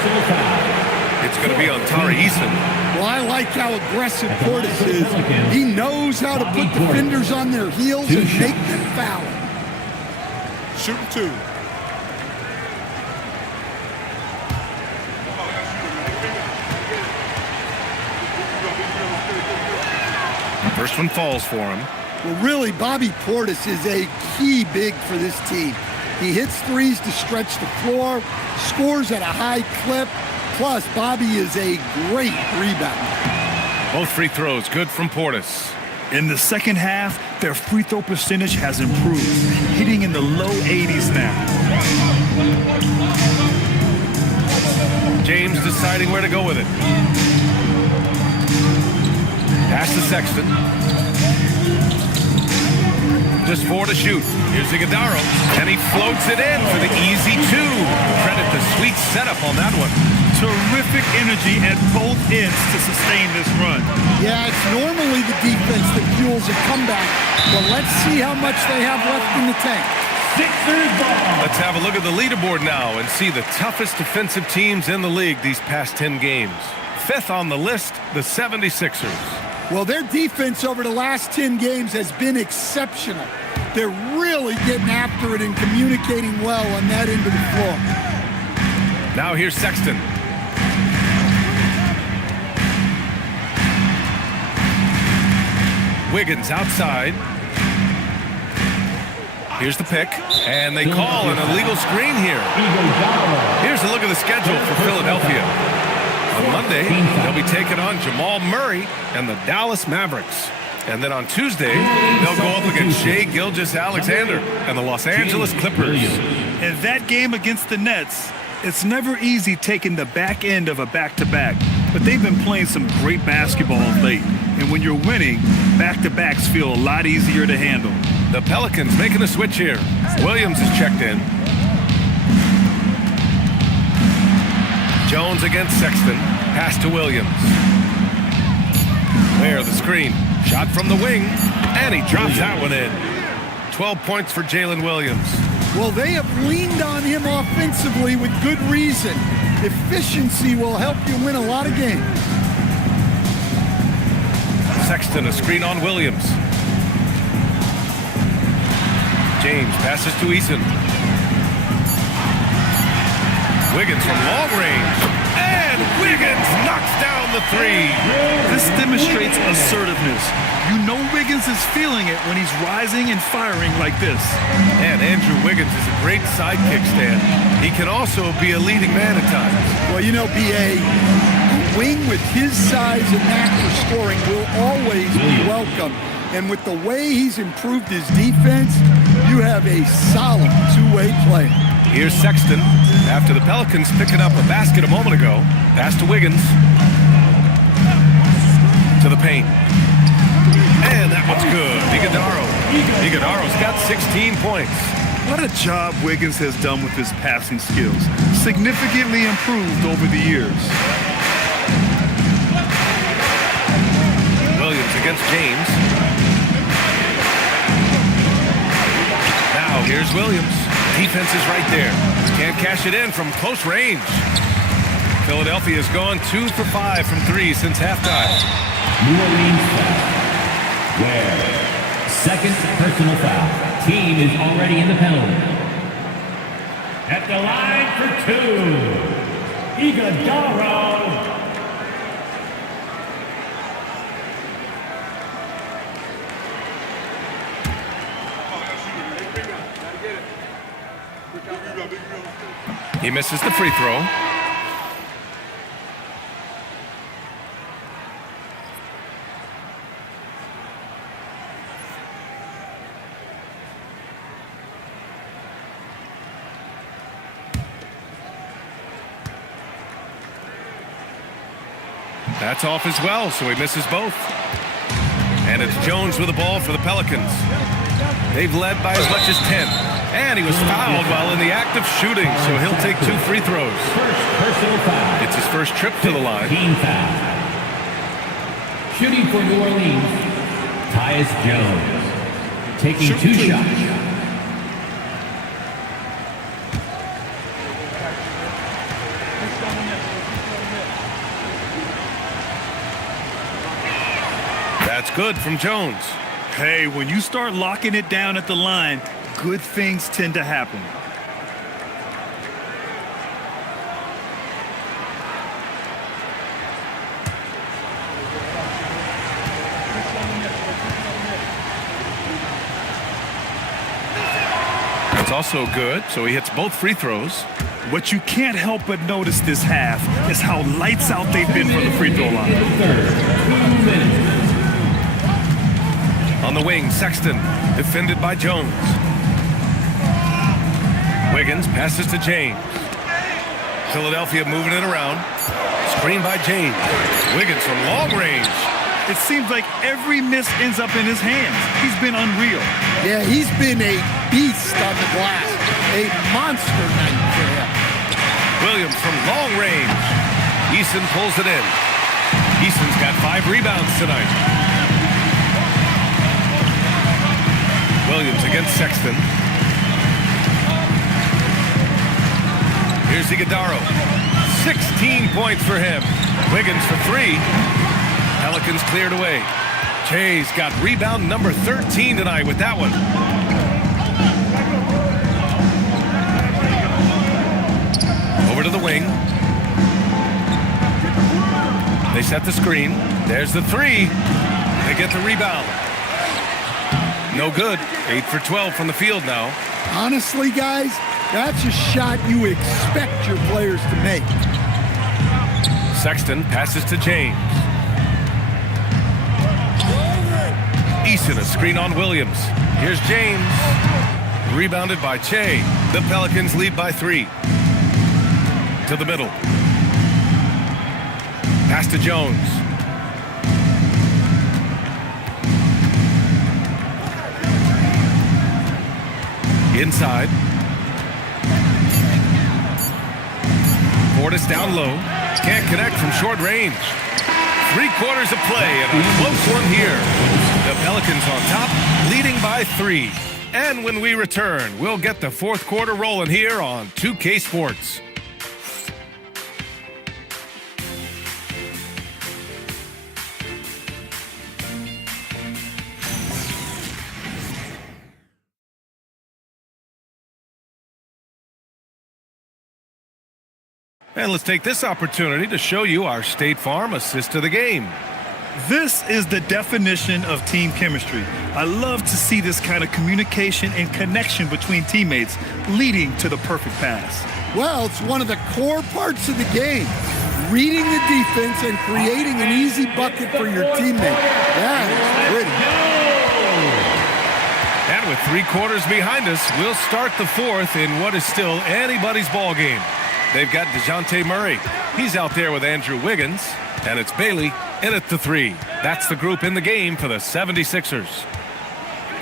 It's going to be on Tari Eason. Well, I like how aggressive Portis is. He knows how to put defenders on their heels and make them foul. Shooting 2. First one falls for him. Well, really, Bobby Portis is a key big for this team. He hits threes to stretch the floor, scores at a high clip, plus Bobby is a great rebounder. Both free throws good from Portis. In the second half, their free throw percentage has improved, hitting in the low 80s now. James deciding where to go with it. Pass to Sexton. Just 4 to shoot. Here's Iguodaro. And he floats it in for the easy 2. Credit the sweet setup on that one. Terrific energy at both ends to sustain this run. Yeah, it's normally the defense that fuels a comeback, but let's see how much they have left in the tank. Sixers ball. Let's have a look at the leaderboard now and see the toughest defensive teams in the league these past 10 games. Fifth on the list, the 76ers. Well, their defense over the last 10 games has been exceptional. They're really getting after it and communicating well on that end of the floor. Now here's Sexton. Wiggins outside. Here's the pick, and they call an illegal screen here. Here's a look at the schedule for Philadelphia. On Monday, they'll be taking on Jamal Murray and the Dallas Mavericks. And then on Tuesday, they'll go up against Shai Gilgeous-Alexander and the Los Angeles Clippers. And that game against the Nets, it's never easy taking the back end of a back-to-back, but they've been playing some great basketball of late. And when you're winning, back-to-backs feel a lot easier to handle. The Pelicans making a switch here. Williams is checked in. Jones against Sexton. Pass to Williams. There, the screen. Shot from the wing, and he drops that one in. 12 points for Jalen Williams. Well, they have leaned on him offensively with good reason. Efficiency will help you win a lot of games. Sexton, a screen on Williams. James passes to Eason. Wiggins from long range. And Wiggins knocks down the three. This demonstrates assertiveness. You know Wiggins is feeling it when he's rising and firing like this. And Andrew Wiggins is a great sidekick, Stan. He can also be a leading man at times. Well, you know, B.A., a wing with his size and knack for scoring will always be welcome. And with the way he's improved his defense, you have a solid two-way player. Here's Sexton after the Pelicans picking up a basket a moment ago. Pass to Wiggins. To the paint. And that one's good. Iguodala's got 16 points. What a job Wiggins has done with his passing skills. Significantly improved over the years. Williams against James. Now here's Williams. Defense is right there. Can't cash it in from close range. Philadelphia has gone 2 for 5 from 3 since halftime. New Orleans foul. Where? Second personal foul. Team is already in the penalty. At the line for 2, Iguodala. He misses the free throw. That's off as well, so he misses both. And it's Jones with the ball for the Pelicans. They've led by as much as 10. And he was fouled while in the act of shooting, so he'll take 2 free throws. First personal foul. It's his first trip to the line. Team foul. Shooting for New Orleans, Tyus Jones. Taking 2 shots. That's good from Jones. Hey, when you start locking it down at the line, good things tend to happen. That's also good, so he hits both free throws. What you can't help but notice this half is how lights out they've been from the free throw line. On the wing, Sexton, defended by Jones. Wiggins passes to James. Philadelphia moving it around. Screen by James. Wiggins from long range. It seems like every miss ends up in his hands. He's been unreal. Yeah, he's been a beast on the glass. A monster night for him. Williams from long range. Eason pulls it in. Eason's got 5 rebounds tonight. Williams against Sexton. Here's Iguodaro. 16 points for him. Wiggins for 3. Pelicans cleared away. Jay's got rebound number 13 tonight with that one. Over to the wing. They set the screen. There's the 3. They get the rebound. No good. 8 for 12 from the field now. Honestly, guys, that's a shot you expect your players to make. Sexton passes to James. Eason, a screen on Williams. Here's James. Rebounded by Che. The Pelicans lead by 3. To the middle. Pass to Jones. Inside. Portis down low. Can't connect from short range. 3/4 of play and a close one here. The Pelicans on top, leading by 3. And when we return, we'll get the fourth quarter rolling here on 2K Sports. And let's take this opportunity to show you our State Farm assist to the game. This is the definition of team chemistry. I love to see this kind of communication and connection between teammates leading to the perfect pass. Well, it's one of the core parts of the game. Reading the defense and creating an easy bucket for your teammate. That is pretty. And with 3/4 behind us, we'll start the fourth in what is still anybody's ball game. They've got DeJounte Murray. He's out there with Andrew Wiggins. And it's Bailey in at the 3. That's the group in the game for the 76ers.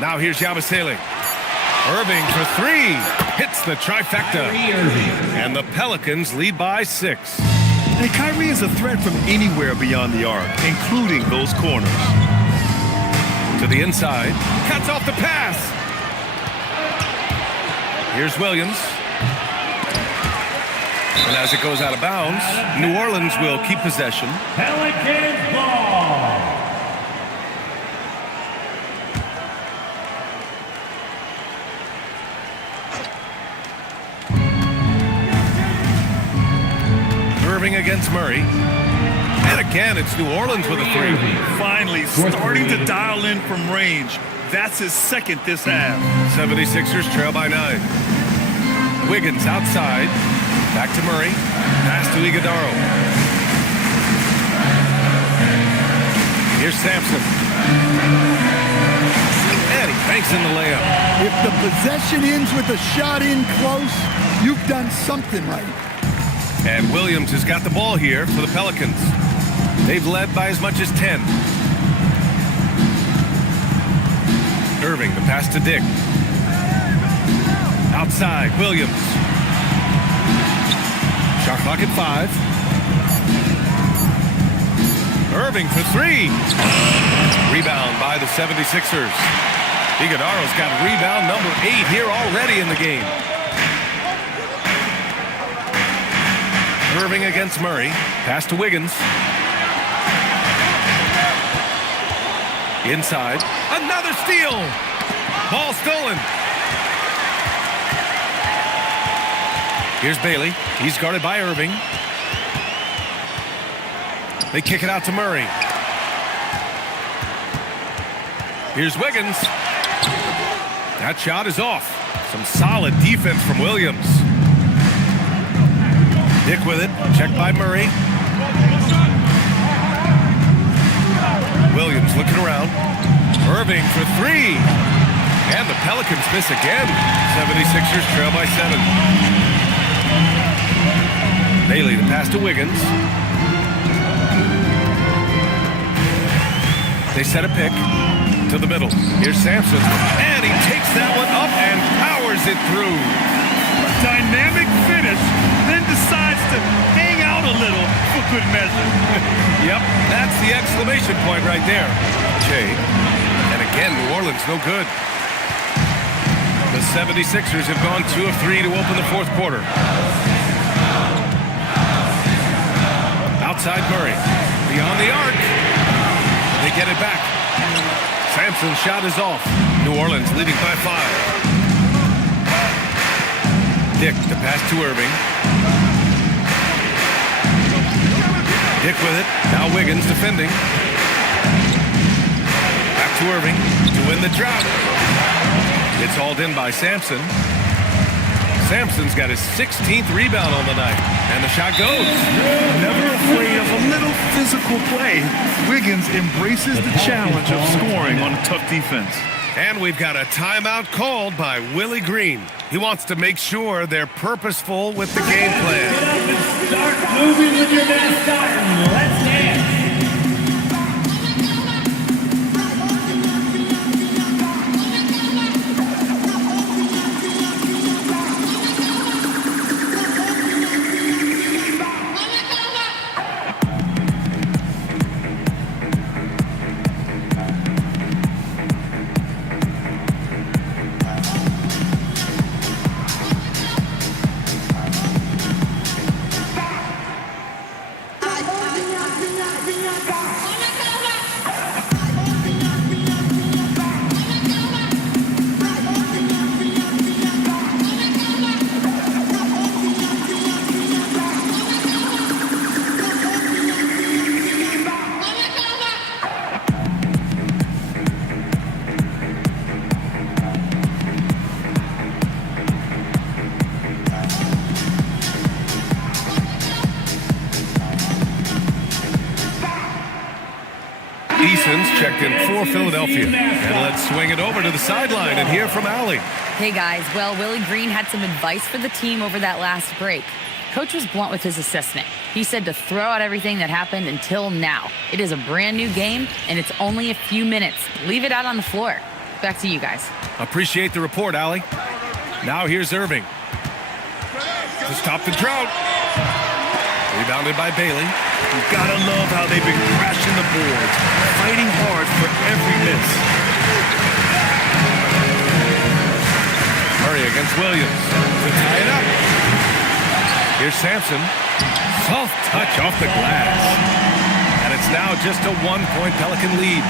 Now here's Yabusele. Irving for 3. Hits the trifecta. And the Pelicans lead by 6. And Kyrie is a threat from anywhere beyond the arc, including those corners. To the inside. Cuts off the pass. Here's Williams. And as it goes out of bounds, New Orleans will keep possession. Pelicans ball. Irving against Murray. And again, it's New Orleans with a 3. Finally starting to dial in from range. That's his second this half. 76ers trail by 9. Wiggins outside. Back to Murray. Pass to Iguodaro. Here's Sampson. And he banks in the layup. If the possession ends with a shot in close, you've done something right. And Williams has got the ball here for the Pelicans. They've led by as much as 10. Irving, the pass to Dick. Outside, Williams. Shot clock at 5. Irving for 3. Rebound by the 76ers. Iguodaro's got rebound number 8 here already in the game. Irving against Murray. Pass to Wiggins. Inside. Another steal. Ball stolen. Here's Bailey. He's guarded by Irving. They kick it out to Murray. Here's Wiggins. That shot is off. Some solid defense from Williams. Dick with it. Checked by Murray. Williams looking around. Irving for 3. And the Pelicans miss again. 76ers trail by 7. Bailey, the pass to Wiggins. They set a pick to the middle. Here's Sampson. And he takes that one up and powers it through. Dynamic finish, then decides to hang out a little for good measure. Yep, that's the exclamation point right there. Jay. And again, New Orleans no good. The 76ers have gone 2 of 3 to open the fourth quarter. Outside Murray. Beyond the arc. They get it back. Sampson's shot is off. New Orleans leading by 5. Dick, the pass to Irving. Dick with it. Now Wiggins defending. Back to Irving to win the drought. It's hauled in by Sampson. Sampson's got his 16th rebound on the night. And the shot goes. Never afraid of a little physical play. Wiggins embraces the challenge of scoring on a tough defense. And we've got a timeout called by Willie Green. He wants to make sure they're purposeful with the game plan. Get up and start moving with your mascot and let's dance. Eason's checked in for Philadelphia. And let's swing it over to the sideline and hear from Allie. Hey guys, well, Willie Green had some advice for the team over that last break. Coach was blunt with his assessment. He said to throw out everything that happened until now. It is a brand new game, and it's only a few minutes. Leave it out on the floor. Back to you guys. Appreciate the report, Allie. Now here's Irving. To stop the drought. Rebounded by Bailey. You've got to love how they've been crashing the boards, fighting hard for every miss. Murray against Williams to tie it up. Here's Sampson. Soft touch off the glass. And it's now just a 1-point Pelican lead.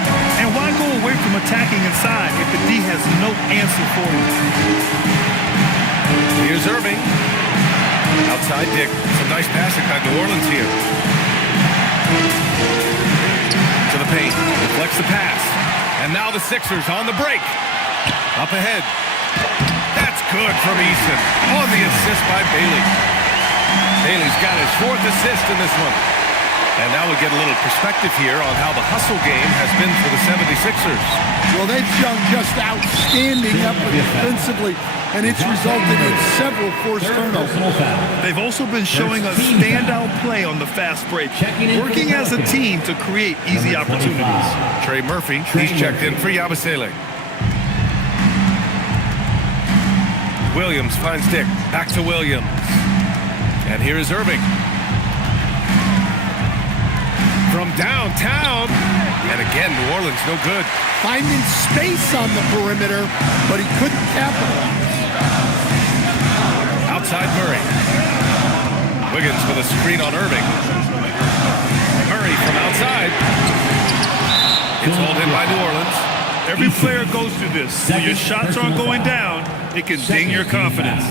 And why go away from attacking inside if the D has no answer for you? Here's Irving. Outside Dick. Some nice passing by New Orleans here. To the paint. Deflects the pass. And now the Sixers on the break. Up ahead. That's good from Eason. On the assist by Bailey. Bailey's got his 4th assist in this one. And now we get a little perspective here on how the hustle game has been for the 76ers. Well, they've shown just outstanding effort defensively, and it's resulted in several forced turnovers. They've also been showing a standout play on the fast break, working as a team to create easy opportunities. Trey Murphy, he's checked in for Yabusele. Williams finds Dick. Back to Williams. And here is Irving. From downtown. And again, New Orleans no good. Finding space on the perimeter, but he couldn't capitalize. Outside Murray. Wiggins with a screen on Irving. Murray from outside. It's hauled in by New Orleans. Every player goes through this. When your shots aren't going down, it can ding your confidence.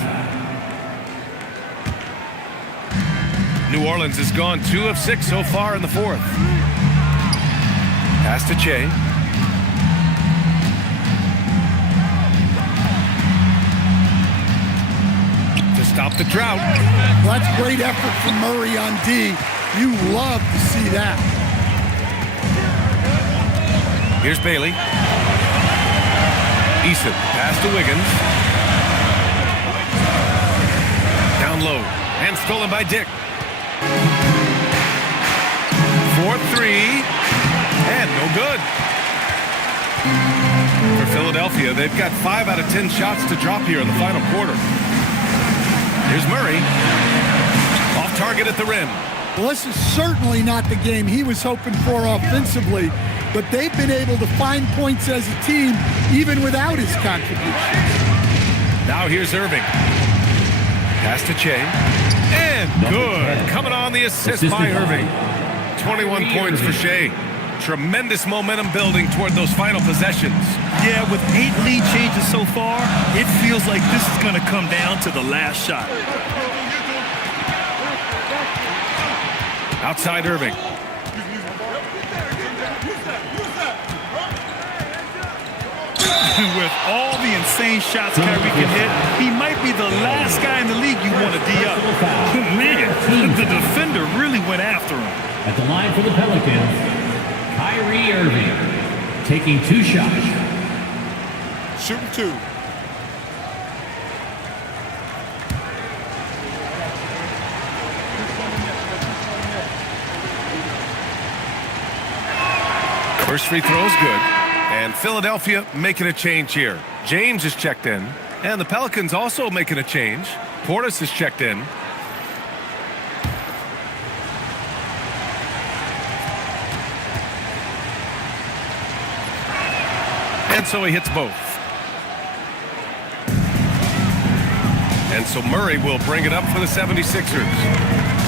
New Orleans has gone 2 of 6 so far in the 4th. Pass to Che. To stop the drought. Well, that's great effort from Murray on D. You love to see that. Here's Bailey. Eason, pass to Wiggins. Down low. And stolen by Dick. 4-3. And no good. For Philadelphia, they've got 5 out of 10 shots to drop here in the final quarter. Here's Murray. Off target at the rim. Well, this is certainly not the game he was hoping for offensively, but they've been able to find points as a team even without his contribution. Now here's Irving. Pass to Che. And good. Coming on the assist by Irving. 21 points for Shea. Tremendous momentum building toward those final possessions. Yeah, with 8 lead changes so far, it feels like this is going to come down to the last shot. Outside Irving. With all the insane shots Kyrie can hit, he might be the last guy in the league you want to D up. Man, the defender really went after him. At the line for the Pelicans, Kyrie Irving taking 2 shots. Shooting 2. First free throw is good. And Philadelphia making a change here. James is checked in. And the Pelicans also making a change. Portis is checked in. And so he hits both. And so Murray will bring it up for the 76ers.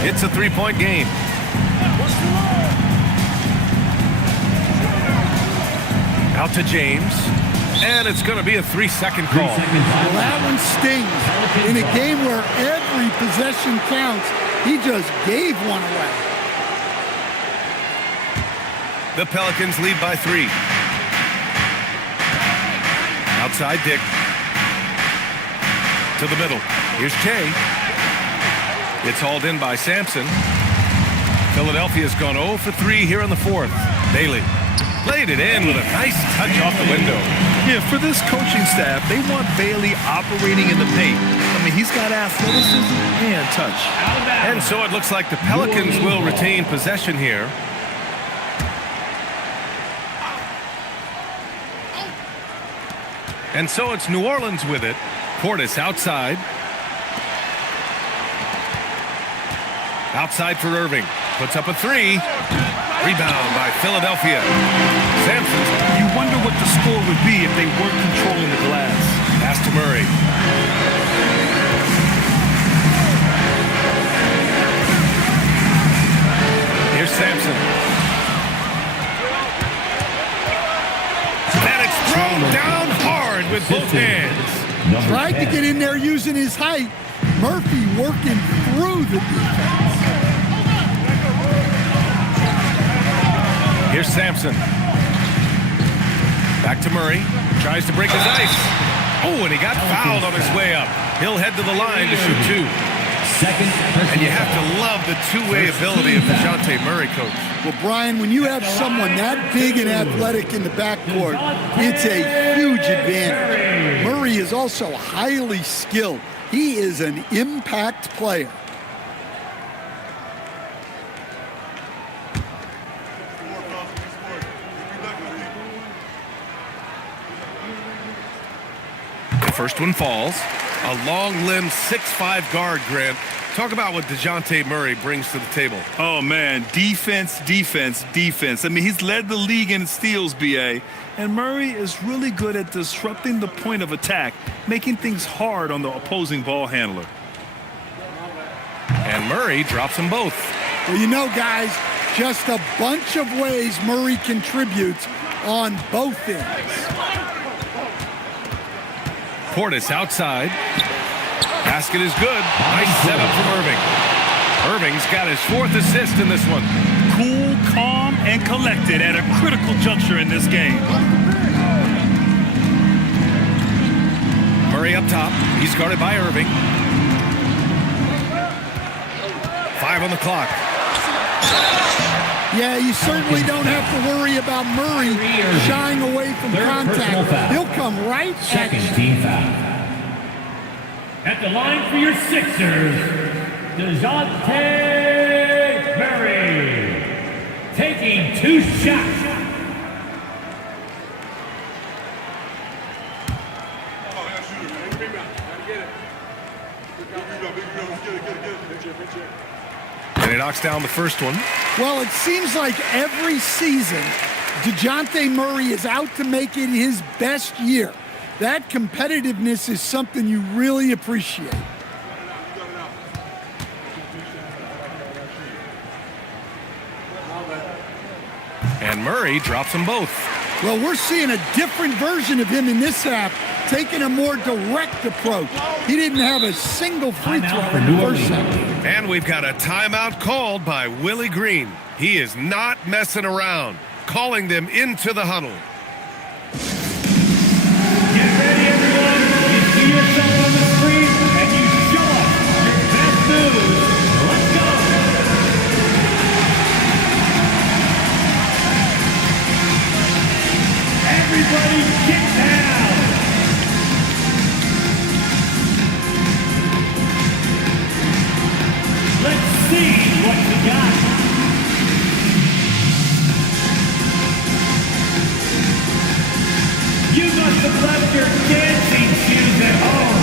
It's a 3-point game. Out to James. And it's going to be a 3-second call. Well, that one stings. In a game where every possession counts, he just gave one away. The Pelicans lead by 3. Outside Dick. To the middle. Here's Shea. It's hauled in by Sampson. Philadelphia's gone 0 for 3 here in the 4th. Bailey played it in with a nice touch off the window. Yeah, for this coaching staff, they want Bailey operating in the paint. I mean, he's got athleticism and touch. And so it looks like the Pelicans will retain possession here. And so it's New Orleans with it. Portis outside. Outside for Irving. Puts up a 3. Rebound by Philadelphia. Sampson. You wonder what the score would be if they weren't controlling the glass. Pass to Murray. Here's Sampson. And it's thrown down hard with both hands. Tried to get in there using his height. Murphy working through the defense. Here's Sampson. Back to Murray. Tries to break his ice. Oh, and he got fouled on his way up. He'll head to the line to shoot 2. And you have to love the two-way ability of DeJounte Murray, Coach. Well, Brian, when you have someone that big and athletic in the backcourt, it's a huge advantage. Murray is also highly skilled. He is an impact player. The first one falls. A long-limbed 6'5" guard, Grant. Talk about what DeJounte Murray brings to the table. Oh, man, defense, defense, defense. I mean, he's led the league in steals, B.A., and Murray is really good at disrupting the point of attack, making things hard on the opposing ball handler. And Murray drops them both. Well, you know, guys, just a bunch of ways Murray contributes on both ends. Portis outside. Basket is good. Nice setup from Irving. Irving's got his 4th assist in this one. Cool, calm, and collected at a critical juncture in this game. Murray up top. He's guarded by Irving. 5 on the clock. Yeah, you certainly don't have to worry about Murray shying away from contact. He'll come right at you. Second team foul. At the line for your Sixers, DeJounte Murray taking 2 shots. And he knocks down the first one. Well, it seems like every season, DeJounte Murray is out to make it his best year. That competitiveness is something you really appreciate. And Murray drops them both. Well, we're seeing a different version of him in this half, taking a more direct approach. He didn't have a single free throw in the first half. And we've got a timeout called by Willie Green. He is not messing around, calling them into the huddle. Get ready, everyone. You see yourself on the screen, and you show us your best moves. Let's go. Everybody get down. Let's see what you got. You must have left your dancing shoes at home.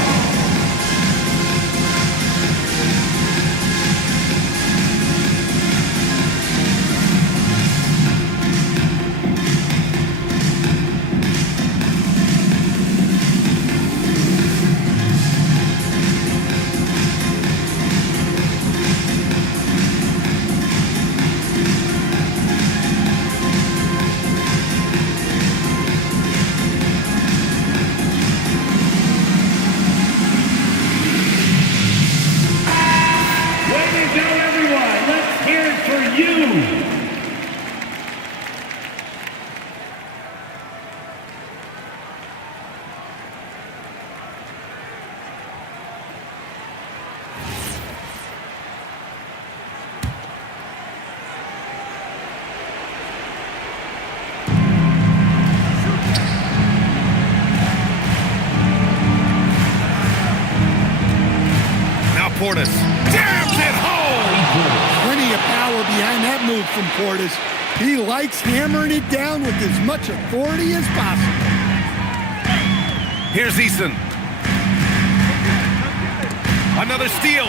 Portis jams it home. Plenty of power behind that move from Portis. He likes hammering it down with as much authority as possible. Here's Eason. Another steal.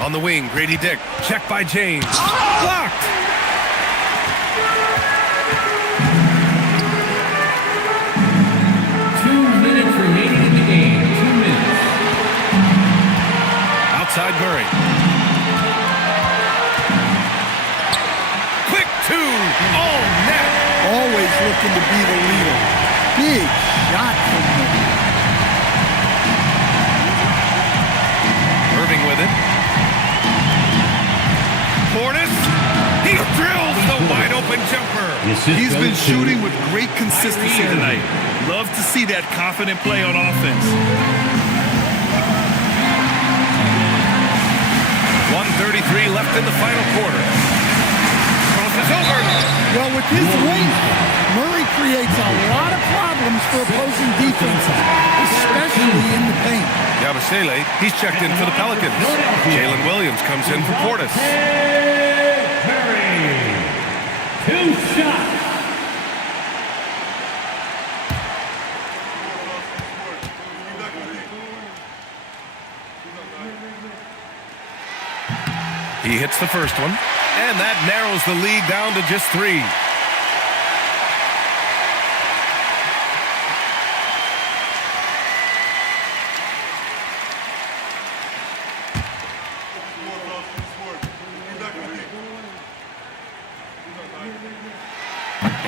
On the wing, Grady Dick. Check by James. Blocked. Outside Murray. Quick two. Oh, net. Always looking to be the leader. Big shot from him. Irving with it. Portis. He drills the wide open jumper. He's been shooting with great consistency tonight. Love to see that confident play on offense. 1:33 left in the final quarter. Crosses over. Well, with his length, Murray creates a lot of problems for opposing defenses, especially in the paint. Yabusele, he's checked in for the Pelicans. Jalen Williams comes in for Portis. Murray. 2 shots. He hits the first one, and that narrows the lead down to just 3.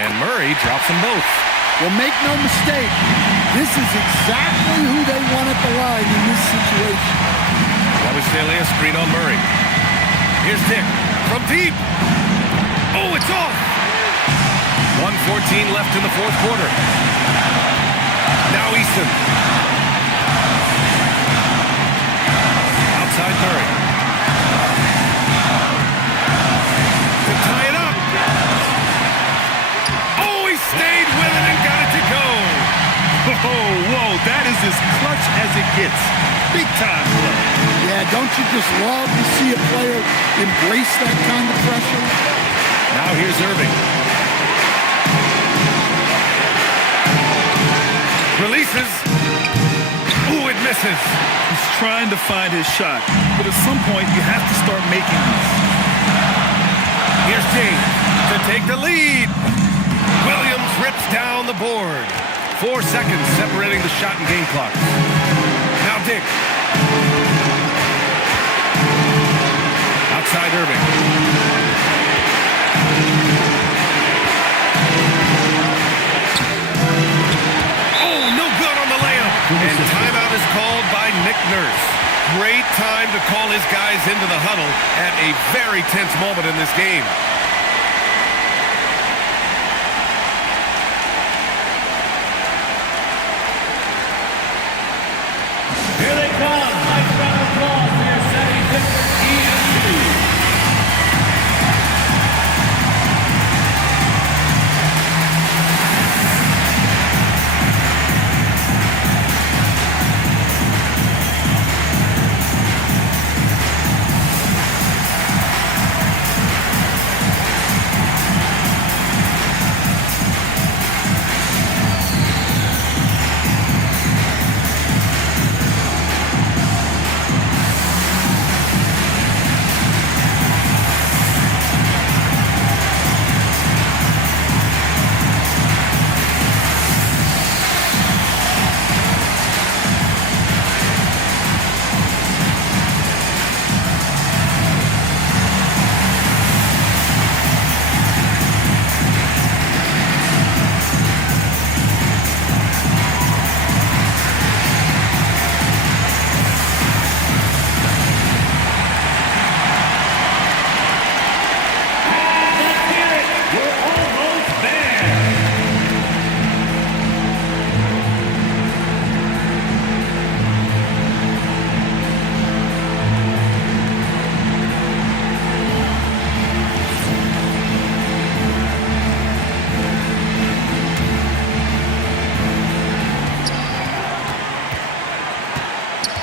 And Murray drops them both. Well, make no mistake, this is exactly who they want at the line in this situation. Yabusele, a screen on Murray. Here's Dick from deep. Oh, it's off. 1:14 left in the fourth quarter. Now Easton. Outside Murray. To tie it up. Oh, he stayed with it and got it to go. Whoa, that is as clutch as it gets. Big time play. Yeah, don't you just love to see a player embrace that kind of pressure? Now here's Irving. Releases. Ooh, it misses. He's trying to find his shot, but at some point you have to start making these. Here's James to take the lead. Williams rips down the board. 4 seconds separating the shot and game clock. Now Dick. Outside Irving. Nurse. Great time to call his guys into the huddle at a very tense moment in this game. Here they come. Nice round of applause for your 75th EMT.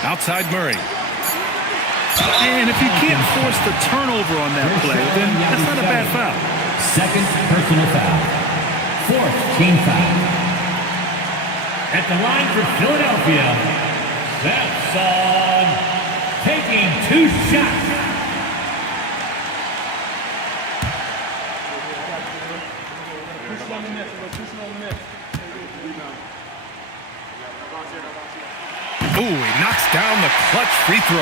Outside Murray. And if you can't force the turnover on that play, then that's not a bad foul. Second personal foul. Fourth team foul. At the line for Philadelphia, Samson taking 2 shots. Ooh, he knocks down the clutch free throw.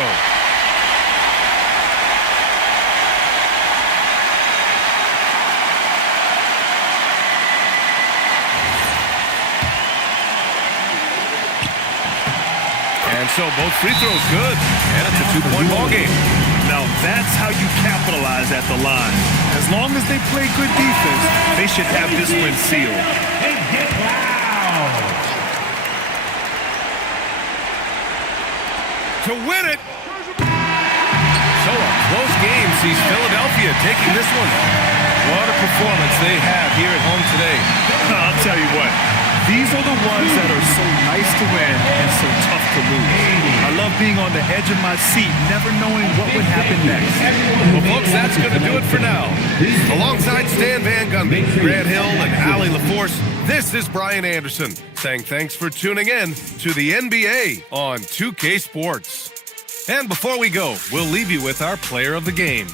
And so both free throws good. And it's a 2-point ball game. Now that's how you capitalize at the line. As long as they play good defense, they should have this win sealed. And get loud. To win it. So a close game sees Philadelphia taking this one. What a performance they have here at home today. I'll tell you what, these are the ones that are so nice to win and so tough to lose. I love being on the edge of my seat, never knowing what would happen next. Well, folks, that's going to do it for now. Alongside Stan Van Gundy, Grant Hill, and Allie LaForce, this is Brian Anderson saying thanks for tuning in to the NBA on 2K Sports. And before we go, we'll leave you with our player of the game.